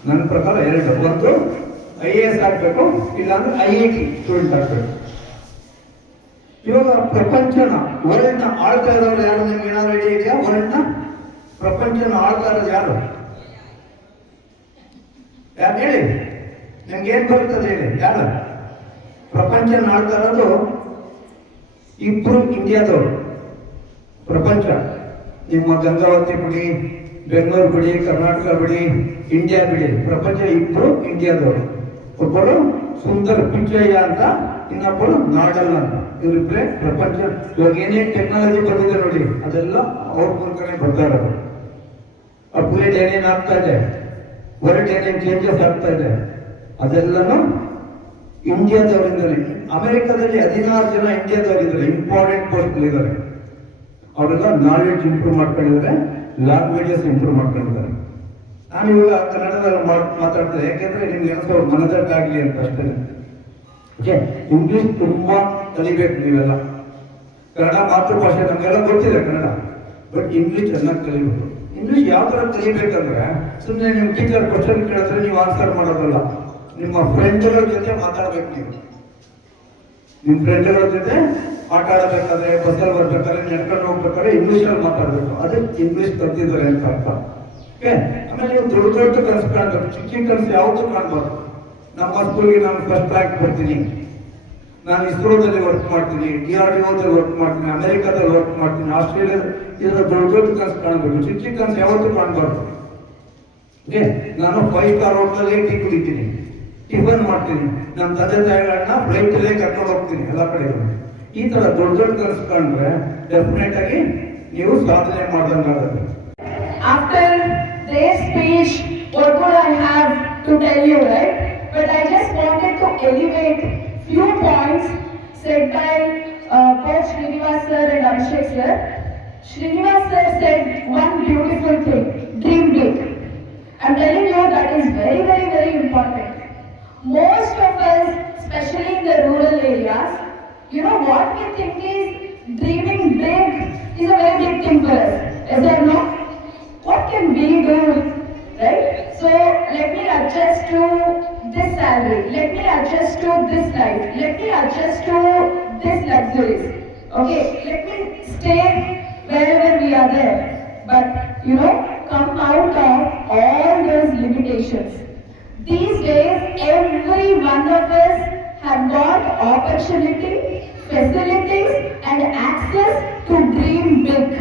ನನ್ನ ಪ್ರಕಾರ 2. ಒಂದು IAS ಆಗ್ಬೇಕು, ಇಲ್ಲಾಂದ್ರೆ IIT ಸ್ಟೂಡೆಂಟ್ ಆಗ್ಬೇಕು. ಇವಾಗ ಪ್ರಪಂಚನ ವರ್ಲ್ಡ್ನ ಆಳ್ತಾ ಇರೋರು ಯಾರು? ನಿಮ್ಗೆ ಏನಾದ್ರು ಐಡಿಯಾ ಇದೆಯಾ? ವರ್ಲ್ಡ್ನ ಪ್ರಪಂಚನ ಆಳ್ತಾ ಇರೋದು ಯಾರು? ಯಾರು ಹೇಳಿ? ನಿಮ್ಗೆ ಏನ್ ಬರ್ತದೆ ಹೇಳಿ? ಯಾರು ಪ್ರಪಂಚನ ಆಳ್ತಾ ಇರೋದು? ಇಬ್ರು ಇಂಡಿಯಾದವರು. ಪ್ರಪಂಚ ನಿಮ್ಮ ಗಂಗಾವತಿ ಬಿಡಿ, ಬೆಂಗಳೂರು ಬಿಡಿ, ಕರ್ನಾಟಕ ಬಿಡಿ, ಇಂಡಿಯಾ ಬಿಡಿ, ಪ್ರಪಂಚ ಇಬ್ರು ಇಂಡಿಯಾದವರು. ಒಬ್ಬರು ಸುಂದರ್ ಪಿಚ್ಚಯ್ಯ ಅಂತ, ಇನ್ನೊಬ್ಬರು ನಾಡಲ್ ಅಂತ. ಇವರಿಬ್ಬರೇ ಪ್ರಪಂಚ. ಇವಾಗ ಏನೇನು ಟೆಕ್ನಾಲಜಿ ಬಂದಿದೆ ನೋಡಿ, ಅದೆಲ್ಲ ಅವ್ರ ಮೂಲಕನೇ ಬರ್ತಾ ಇರೋದು. ಅಪ್ಗ್ರೇಡ್ ಏನೇನು ಆಗ್ತಾ ಇದೆ, ವರ್ಲ್ಡ್ ಏನೇನು ಚೇಂಜಸ್ ಆಗ್ತಾ ಇದೆ, ಅದೆಲ್ಲನೂ ಇಂಡಿಯಾದವರಿಂದಲೇ. ಅಮೆರಿಕದಲ್ಲಿ 16 ಜನ ಇಂಡಿಯಾದವರಿದ್ದಾರೆ, ಇಂಪಾರ್ಟೆಂಟ್ ಪೋಸ್ಟ್ ಇದ್ದಾರೆ. ಅವರೆಲ್ಲ ನಾಲೆಡ್ಜ್ ಇಂಪ್ರೂವ್ ಮಾಡ್ಕೊಂಡಿದ್ದಾರೆ, ಲ್ಯಾಂಗ್ವೇಜಸ್ ಇಂಪ್ರೂವ್ ಮಾಡ್ಕೊಂಡಿದ್ದಾರೆ. ನಾನು ಇವಾಗ ಕನ್ನಡದಲ್ಲಿ ಮಾತಾಡ್ತೇನೆ, ಯಾಕೆಂದ್ರೆ ನಿಮ್ಗೆ ಏನೋ ಮನದಟ್ಟಾಗ್ಲಿ ಅಂತ ಅಷ್ಟೇ. ಓಕೆ, ಇಂಗ್ಲಿಷ್ ತುಂಬಾ ಕಲಿಬೇಕು ನೀವೆಲ್ಲ. ಕನ್ನಡ ಮಾತೃಭಾಷೆ ನಮಗೆಲ್ಲ ಗೊತ್ತಿದೆ ಕನ್ನಡ, ಬಟ್ ಇಂಗ್ಲಿಷ್ ಚೆನ್ನಾಗಿ ಕಲಿಬೇಕು. ಇಂಗ್ಲಿಷ್ ಯಾವ ತರ ಕಲಿಬೇಕಂದ್ರೆ, ಸುಮ್ಮನೆ ನಿಮ್ಮ ಟೀಚರ್ ಕ್ವಶನ್ ಕೇಳಿದ್ರೆ ನೀವು ಆನ್ಸರ್ ಮಾಡೋದಲ್ಲ, ನಿಮ್ಮ ಫ್ರೆಂಡ್ಗಳ ಜೊತೆ ಮಾತಾಡ್ಬೇಕು. ನೀವು ನಿಮ್ಮ ಫ್ರೆಂಡ್ಗಳ ಜೊತೆ ಆಟ ಆಡಬೇಕಾದ್ರೆ, ಬಸ್ಸಲ್ಲಿ ಬರ್ಬೇಕಾದ್ರೆ, ನಡ್ಕೊಂಡು ಹೋಗ್ಬೇಕಾದ್ರೆ ಇಂಗ್ಲಿಷಲ್ಲಿ ಮಾತಾಡ್ಬೇಕು. ಅದಕ್ಕೆ ಇಂಗ್ಲಿಷ್ ಕಲ್ತಿದ್ದಾರೆ ಅಂತ ಅರ್ಥ. ಓಕೆ, ಆಮೇಲೆ ನೀವು ದೊಡ್ಡ ದೊಡ್ಡ ಕನಸು ಕಾಣ್ಬೇಕು, ಚಿಕ್ಕ ಕನಸು ಯಾವತ್ತೂ ಕಾಣ್ಬಾರ್ದು. ನಮ್ಮ ಸ್ಕೂಲ್ಗೆ ನಾನು ಫಸ್ಟ್ ರ್ಯಾಂಕ್ ಬರ್ತೀನಿ, ನಾನು ಇಸ್ರೋದಲ್ಲಿ ವರ್ಕ್ ಮಾಡ್ತೀನಿ, DRDOದಲ್ಲಿ ವರ್ಕ್ ಮಾಡ್ತೀನಿ, ಅಮೆರಿಕಾದಲ್ಲಿ ವರ್ಕ್ ಮಾಡ್ತೀನಿ, ಆಸ್ಟ್ರೇಲಿಯಾದಲ್ಲಿ, ಇದನ್ನ ದೊಡ್ಡ ದೊಡ್ಡ ಕನಸು ಕಾಣಬೇಕು. ಚಿಕ್ಕ ಚಿಕ್ಕ ಕನಸು ಯಾವತ್ತೂ ಕಾಣಬಾರ್ದು. ಓಕೆ, ನಾನು 5 ಸ್ಟಾರ್ ಹೋಟೆಲಲ್ಲಿ ಟೀ ಕುಡಿತೀನಿ, ಟಿಫನ್ ಮಾಡ್ತೀನಿ, ನಮ್ಮ ತಂದೆ ತಾಯಿಗಳನ್ನ ಫ್ಲೈಟಲ್ಲೇ ಕರ್ಕೊಂಡು ಹೋಗ್ತೀನಿ ಎಲ್ಲ ಕಡೆ. ಈ ತರ ದೊಡ್ಡ ದೊಡ್ಡ ಕನಸು ಕಂಡ್ರೆ ಡೆಫಿನೆಟ್ ಆಗಿ ನೀವು ಸಾಧನೆ ಮಾಡ್ದಂಗಾಗುತ್ತೆ. After their speech, what would I have to tell you, right? But I just wanted to elevate few points said by both Srinivas sir and Abhishek sir. Srinivas sir said one beautiful thing: dream big. I'm telling you that is very, very, very important. Most of us, especially in the rural areas, you know what we think is dreaming big is a very big thing for us. Is that no? What can we do, right? So let me adjust to this salary, let me adjust to this life, let me adjust to this luxuries. Okay, let me stay wherever we are there. But you know, come out of all those limitations. These days, every one of us have got opportunity, facilities and access to dream big.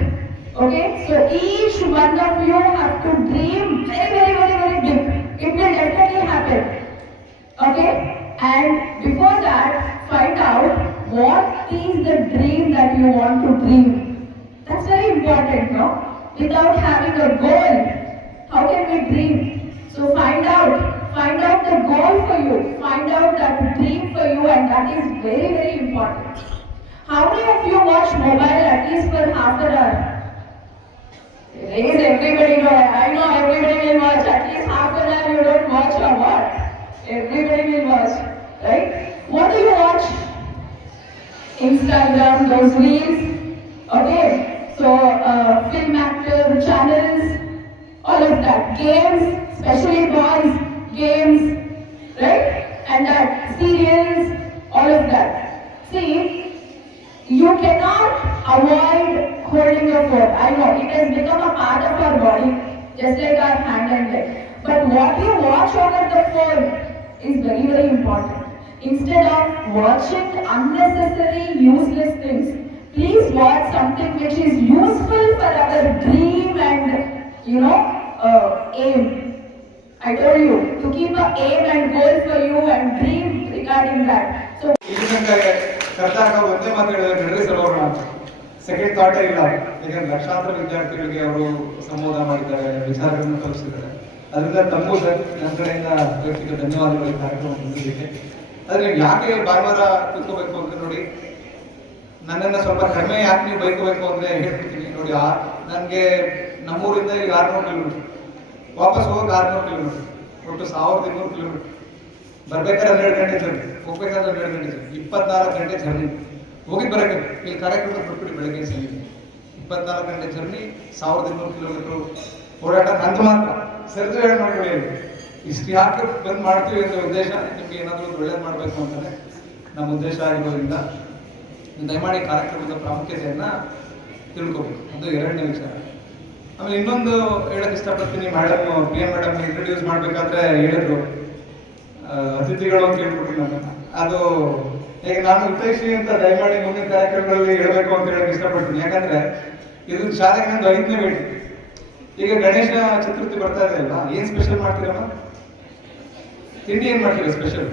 Okay, so each one of you have to dream very, very, very, very big. It will definitely happen. Okay, and before that, find out what is the dream that you want to dream. That's very important, no? Without having a goal, how can we dream? So find out the goal for you, find out that dream for you, and that is very, very important. How many of you watch mobile at least for half an hour? Raise everybody, no, I know everybody will watch at least half an hour. You don't watch or what? Everybody will watch, right? What do you watch? Instagram, those reels, okay? So film actor channels, all of that. Games, especially boys, games, right? And that serials, all of that. See, you cannot avoid holding your phone. I know it has become a part of our body, just like our hand and leg. But what you watch over the phone is very, very important. Instead of watching unnecessary, useless things, please watch something which is useful for our dream and, you know, aim. I told you to keep an aim and goal for you and dream regarding that. So. Karnataka ಒಂದೇ ಮಾತುಗಳಲ್ಲಿ ನಡೆಸೋಣ ಅಂತ second ಥಾಟೇ ಇಲ್ಲ. ಯಾಕಂದ್ರೆ ಲಕ್ಷಾಂತರ ವಿದ್ಯಾರ್ಥಿಗಳಿಗೆ ಅವರು ಸಂಬೋಧನೆ ಮಾಡಿದ್ದಾರೆ, ವಿಚಾರಗಳನ್ನು ತಲುಪಿಸಿದ್ದಾರೆ. ಅದರಿಂದ ತಮ್ಮೂ ಸರ್ ನನ್ನ ಕಡೆಯಿಂದ ವ್ಯಕ್ತಿಗೆ ಧನ್ಯವಾದಗಳು ಕಾರ್ಯಕ್ರಮ ಮುಂದಿದ್ದಕ್ಕೆ. ಆದ್ರೆ ಯಾಕೆ ಭಾನುವಾರ ಕೂತ್ಕೋಬೇಕು ಅಂತ ನೋಡಿ, ನನ್ನನ್ನು ಸ್ವಲ್ಪ ಕಡಿಮೆ ಯಾಕೆ ನೀವು ಬೈಕೋಬೇಕು ಅಂದ್ರೆ ಹೇಳ್ಬಿಡ್ತೀನಿ ನೋಡಿ. ನನಗೆ ನಮ್ಮೂರಿಂದ ಈಗ 600 ಕಿಲೋಮೀಟರ್, ವಾಪಸ್ ಹೋಗೋಕೆ 600 ಕಿಲೋಮೀಟರ್, ಒಟ್ಟು 1200 ಕಿಲೋಮೀಟರ್. ಬರ್ಬೇಕಾದ್ರೆ 12 ಗಂಟೆ ಜರ್ನಿ, ಹೋಗ್ಬೇಕಾದ್ರೆ 12 ಗಂಟೆ ಜರ್ನಿ, 24 ಗಂಟೆ ಜರ್ನಿ. ಹೋಗಿದ್ದು ಬರೋಕ್ಕೆ ಇಲ್ಲಿ ಕಾರ್ಯಕ್ರಮ ಕೊಟ್ಬಿಟ್ಟು ಬೆಳಗ್ಗೆ ಸಂಜೆ 24 ಗಂಟೆ ಜರ್ನಿ, 1200 ಕಿಲೋಮೀಟರ್ ಓಡಾಟ. ನಂದು ಮಾತ್ರ ಸರ್ಜರಿ ಮಾಡ್ಕೊಳ್ಳಿ, ಇಷ್ಟು ಯಾಕೆ ಬಂದ್ ಮಾಡ್ತೀವಿ ಅಂತ ಉದ್ದೇಶ, ನಿಮ್ಗೆ ಏನಾದರೂ ಒಳ್ಳೇದು ಮಾಡಬೇಕು ಅಂತಾನೆ ನಮ್ಮ ಉದ್ದೇಶ ಆಗಿರೋದ್ರಿಂದ ನೀವು ದಯಮಾಡಿ ಕಾರ್ಯಕ್ರಮದ ಪ್ರಾಮುಖ್ಯತೆಯನ್ನ ತಿಳ್ಕೊಬೇಕು. ಅದು ಎರಡನೇ ವಿಚಾರ. ಆಮೇಲೆ ಇನ್ನೊಂದು ಹೇಳಕ್ ಇಷ್ಟಪಡ್ತೀನಿ, madam P M madam introduce ಮಾಡ್ಬೇಕಾದ್ರೆ ಹೇಳಿದ್ರು ಅತಿಥಿಗಳು ಅಂತ ಹೇಳ್ಬಿಟ್ಟು ನಾನು ಅದು ಈಗ ನಾನು ಹಿತೈಷಿ ಅಂತ ದಯಮಾಡಿ ಮುಂದಿನ ಕಾರ್ಯಕ್ರಮಗಳಲ್ಲಿ ಹೇಳಬೇಕು ಅಂತ ಹೇಳಕ್ ಇಷ್ಟಪಡ್ತೀನಿ. ಯಾಕಂದ್ರೆ ಇದು ಶಾಲೆಗೆ ನಂದು 5ನೇ ಭೇಟಿ. ಈಗ ಗಣೇಶ ಚತುರ್ಥಿ ಬರ್ತಾ ಇದೆ ಅಲ್ವಾ, ಏನ್ ಸ್ಪೆಷಲ್ ಮಾಡ್ತೀರಮ್ಮ? ತಿಂಡಿ ಏನ್ ಮಾಡ್ತೀರಾ ಸ್ಪೆಷಲ್?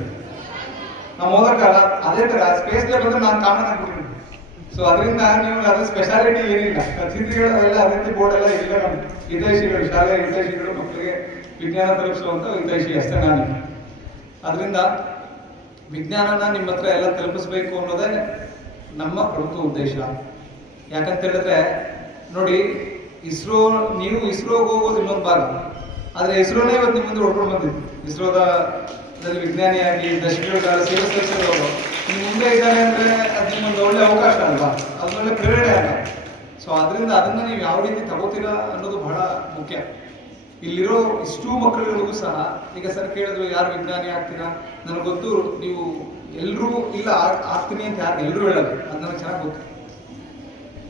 ನಾವು ಹೋಗಕ್ಕಲ್ಲ, ಅದೇ ತರ ಸ್ಪೇಸ್ ಡೇ ಬಂದ್ರೆ ನಾನು ಕಾಮನ್ ಆಗ್ಬಿಟ್ಟಿದ್ದೀನಿ. ಸೊ ಅದರಿಂದ ನೀವು ಅದು ಸ್ಪೆಷಾಲಿಟಿ ಏನಿಲ್ಲ, ಅತಿಥಿಗಳೆಲ್ಲ ಅತಿಥಿ ಬೋರ್ಡ್ ಎಲ್ಲ ಇಲ್ಲ. ನಮ್ಮ ಹಿತೈಷಿಗಳು, ಶಾಲೆಯ ಹಿತೈಷಿಗಳು, ಮಕ್ಕಳಿಗೆ ವಿಜ್ಞಾನ ತಲುಪಿಸುವಂತ ಹಿತೈಷಿ ಅಷ್ಟೇ ನಾನು. ಅದರಿಂದ ವಿಜ್ಞಾನನ ನಿಮ್ಮ ಹತ್ರ ಎಲ್ಲ ತಲುಪಿಸ್ಬೇಕು ಅನ್ನೋದೇ ನಮ್ಮ ಪ್ರಮುಖ ಉದ್ದೇಶ. ಯಾಕಂತ ಹೇಳಿದ್ರೆ ನೋಡಿ, ನೀವು ಇಸ್ರೋಗೆ ಹೋಗೋದು ಇನ್ನೊಂದು ಭಾಗ, ಆದ್ರೆ ಇಸ್ರೋನೇ ಇವತ್ತು ನಿಮ್ಮ ಮುಂದೆ ಹೊಡ್ಕೊಂಡು ಬಂದಿದ್ದು. ಇಸ್ರೋದಲ್ಲಿ ವಿಜ್ಞಾನಿಯಾಗಿ ದಶಕಗಳ ಸೇವೆ ಸಲ್ಲಿಸಿದವರು ನಿಮ್ಮ ಮುಂದೆ ಇದ್ದಾರೆ ಅಂದ್ರೆ ಅದು ನಿಮ್ಮೊಂದು ಒಳ್ಳೆ ಅವಕಾಶ ಅಲ್ವಾ, ಅದೊಳ್ಳೆ ಪ್ರೇರಣೆ ಅಲ್ಲ. ಸೊ ಅದರಿಂದ ಅದನ್ನ ನೀವು ಯಾವ ರೀತಿ ತಗೋತೀರಾ ಅನ್ನೋದು ಬಹಳ ಮುಖ್ಯ. ಇಲ್ಲಿರೋ ಇಷ್ಟೂ ಮಕ್ಕಳುಗಳಿಗೂ ಸಹ ಈಗ ಸರ್ ಕೇಳಿದ್ರು ಯಾರು ವಿಜ್ಞಾನಿ ಆಗ್ತೀರಾ, ನನಗೆ ಗೊತ್ತು ನೀವು ಎಲ್ಲರೂ ಇಲ್ಲ ಆಗ್ತೀನಿ ಅಂತ ಯಾರು ಎಲ್ಲರೂ ಹೇಳೋದು, ಅದು ನನಗೆ ಚೆನ್ನಾಗಿ ಗೊತ್ತು.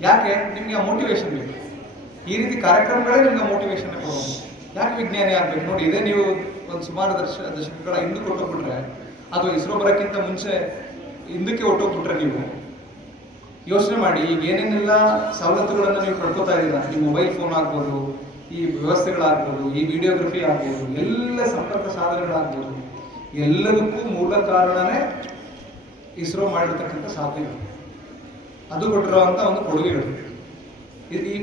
ಯಾಕೆ ನಿಮ್ಗೆ ಆ ಮೋಟಿವೇಶನ್ ಬೇಕು. ಈ ರೀತಿ ಕಾರ್ಯಕ್ರಮಗಳೇ ನಿಮ್ಗೆ ಮೋಟಿವೇಶನ್ ಕೊಡೋದು. ಯಾಕೆ ವಿಜ್ಞಾನಿ ಆಗ್ಬೇಕು ನೋಡಿ, ಇದೇ ನೀವು ಒಂದು ಸುಮಾರು ದಶಕಗಳ ಹಿಂದಕ್ಕೆ ಹೊಟ್ಟೋಗ್ಬಿಟ್ರೆ, ಅದು ಇಸ್ರೋ ಬರೋಕ್ಕಿಂತ ಮುಂಚೆ ಹಿಂದಕ್ಕೆ ಹೊಟ್ಟೋಗ್ಬಿಟ್ರೆ ನೀವು ಯೋಚನೆ ಮಾಡಿ, ಈಗ ಏನೇನೆಲ್ಲ ಸವಲತ್ತುಗಳನ್ನು ನೀವು ಪಡ್ಕೋತಾ ಇದ್ದೀರಾ, ಈ ಮೊಬೈಲ್ ಫೋನ್ ಆಗ್ಬೋದು, ಈ ವ್ಯವಸ್ಥೆಗಳಾಗ್ಬೋದು, ಈ ವಿಡಿಯೋಗ್ರಫಿ ಆಗ್ಬೋದು, ಎಲ್ಲ ಸಂಪರ್ಕ ಸಾಧನಗಳಾಗ್ಬೋದು, ಎಲ್ಲದಕ್ಕೂ ಮೂಲ ಕಾರಣನೇ ಇಸ್ರೋ ಮಾಡಿರ್ತಕ್ಕಂಥ ಸಾಧನೆಗಳು. ಅದು ಕೊಟ್ಟಿರುವಂತ ಒಂದು ಕೊಡುಗೆಗಳು.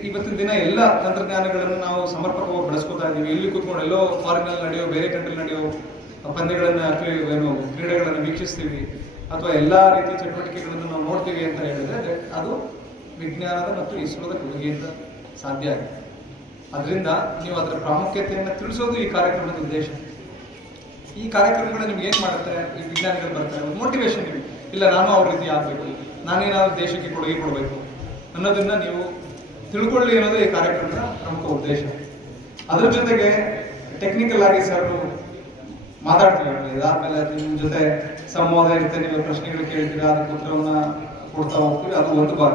ಇವತ್ತಿನ ದಿನ ಎಲ್ಲ ತಂತ್ರಜ್ಞಾನಗಳನ್ನು ನಾವು ಸಮರ್ಪಕವಾಗಿ ಬಳಸ್ಕೊತಾ ಇದ್ದೀವಿ. ಇಲ್ಲಿ ಕೂತ್ಕೊಂಡು ಎಲ್ಲೋ ಫಾರಿನಲ್ಲಿ ನಡೆಯೋ, ಬೇರೆ ಕಂಟ್ರಿ ನಡೆಯೋ ಪಂದ್ಯಗಳನ್ನು ಕ್ರೀಡೆಗಳನ್ನು ವೀಕ್ಷಿಸ್ತೀವಿ, ಅಥವಾ ಎಲ್ಲಾ ರೀತಿ ಚಟುವಟಿಕೆಗಳನ್ನು ನಾವು ನೋಡ್ತೀವಿ ಅಂತ ಹೇಳಿದ್ರೆ ಅದು ವಿಜ್ಞಾನದ ಮತ್ತು ಇಸ್ರೋದ ಕೊಡುಗೆಯಿಂದ ಸಾಧ್ಯ ಆಗಿದೆ. ಅದರಿಂದ ನೀವು ಅದರ ಪ್ರಾಮುಖ್ಯತೆಯನ್ನು ತಿಳಿಸೋದು ಈ ಕಾರ್ಯಕ್ರಮದ ಉದ್ದೇಶ. ಈ ಕಾರ್ಯಕ್ರಮಗಳು ನಿಮ್ಗೆ ಏನ್ ಮಾಡುತ್ತೆ, ಈ ವಿಜ್ಞಾನಿಗಳು ಬರ್ತಾರೆ, ಮೋಟಿವೇಶನ್ ನಿಮ್ಗೆ ಇಲ್ಲ ನಾನು ಅವ್ರ ರೀತಿ ಆಗ್ಬೇಕು, ನಾನೇನಾದ್ರೂ ದೇಶಕ್ಕೆ ಕೊಡುಗೆ ಕೊಡಬೇಕು ಅನ್ನೋದನ್ನ ನೀವು ತಿಳ್ಕೊಳ್ಳಿ ಅನ್ನೋದು ಈ ಕಾರ್ಯಕ್ರಮದ ಪ್ರಮುಖ ಉದ್ದೇಶ. ಅದ್ರ ಜೊತೆಗೆ ಟೆಕ್ನಿಕಲ್ ಆಗಿ ಸರ್ ಮಾತಾಡ್ತೀವಿ, ಇದಾದ್ಮೇಲೆ ನಿಮ್ಮ ಜೊತೆ ಸಂವಾದ ಇರುತ್ತೆ, ನೀವು ಪ್ರಶ್ನೆಗಳು ಕೇಳ್ತೀರಾ, ಅದಕ್ಕೆ ಉತ್ತರವನ್ನ ಕೊಡ್ತಾ ಹೋಗ್ತೀವಿ, ಅದು ಒಂದು ಭಾಗ.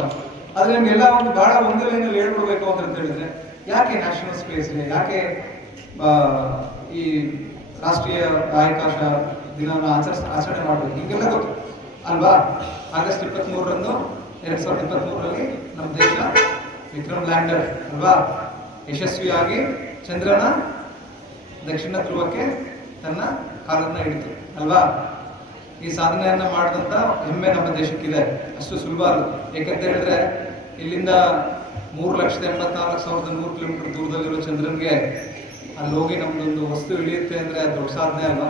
ಆದ್ರೆ ನಿಮ್ಗೆಲ್ಲ ಒಂದು ಬಹಳ ಒಂದು ಲೈನಲ್ಲಿ ಹೇಳ್ಕೊಡ್ಬೇಕು ಅಂತ ಹೇಳಿದ್ರೆ, ಯಾಕೆ ನ್ಯಾಷನಲ್ ಸ್ಪೇಸ್ ಡೇ, ಯಾಕೆ ಈ ರಾಷ್ಟ್ರೀಯ ಬಾಹ್ಯಾಕಾಶ ದಿನವನ್ನು ಆಚರಣೆ ಮಾಡಬೇಕು, ಹಿಂಗೆಲ್ಲ ಗೊತ್ತು ಅಲ್ವಾ. ಆಗಸ್ಟ್ 23ರಂದು 2023ರಲ್ಲಿ ನಮ್ಮ ದೇಶ ವಿಕ್ರಮ್ ಲ್ಯಾಂಡರ್ ಅಲ್ವಾ ಯಶಸ್ವಿಯಾಗಿ ಚಂದ್ರನ ದಕ್ಷಿಣ ಧ್ರುವಕ್ಕೆ ತನ್ನ ಕಾಲನ್ನ ಇಡ್ತು ಅಲ್ವಾ. ಈ ಸಾಧನೆಯನ್ನ ಮಾಡಿದಂತ ಹೆಮ್ಮೆ ನಮ್ಮ ದೇಶಕ್ಕಿದೆ. ಅಷ್ಟು ಸುಲಭ ಅಲ್ಲ. ಯಾಕಂತ ಹೇಳಿದ್ರೆ ಇಲ್ಲಿಂದ 3,84,100 ಕಿಲೋಮೀಟರ್ ದೂರದಲ್ಲಿರೋ ಚಂದ್ರನ್ಗೆ ಅಲ್ಲಿ ಹೋಗಿ ನಮ್ದೊಂದು ವಸ್ತು ಇಳಿಯುತ್ತೆ ಅಂದ್ರೆ ಅದು ದೊಡ್ಡ ಸಾಧನೆ ಅಲ್ವಾ.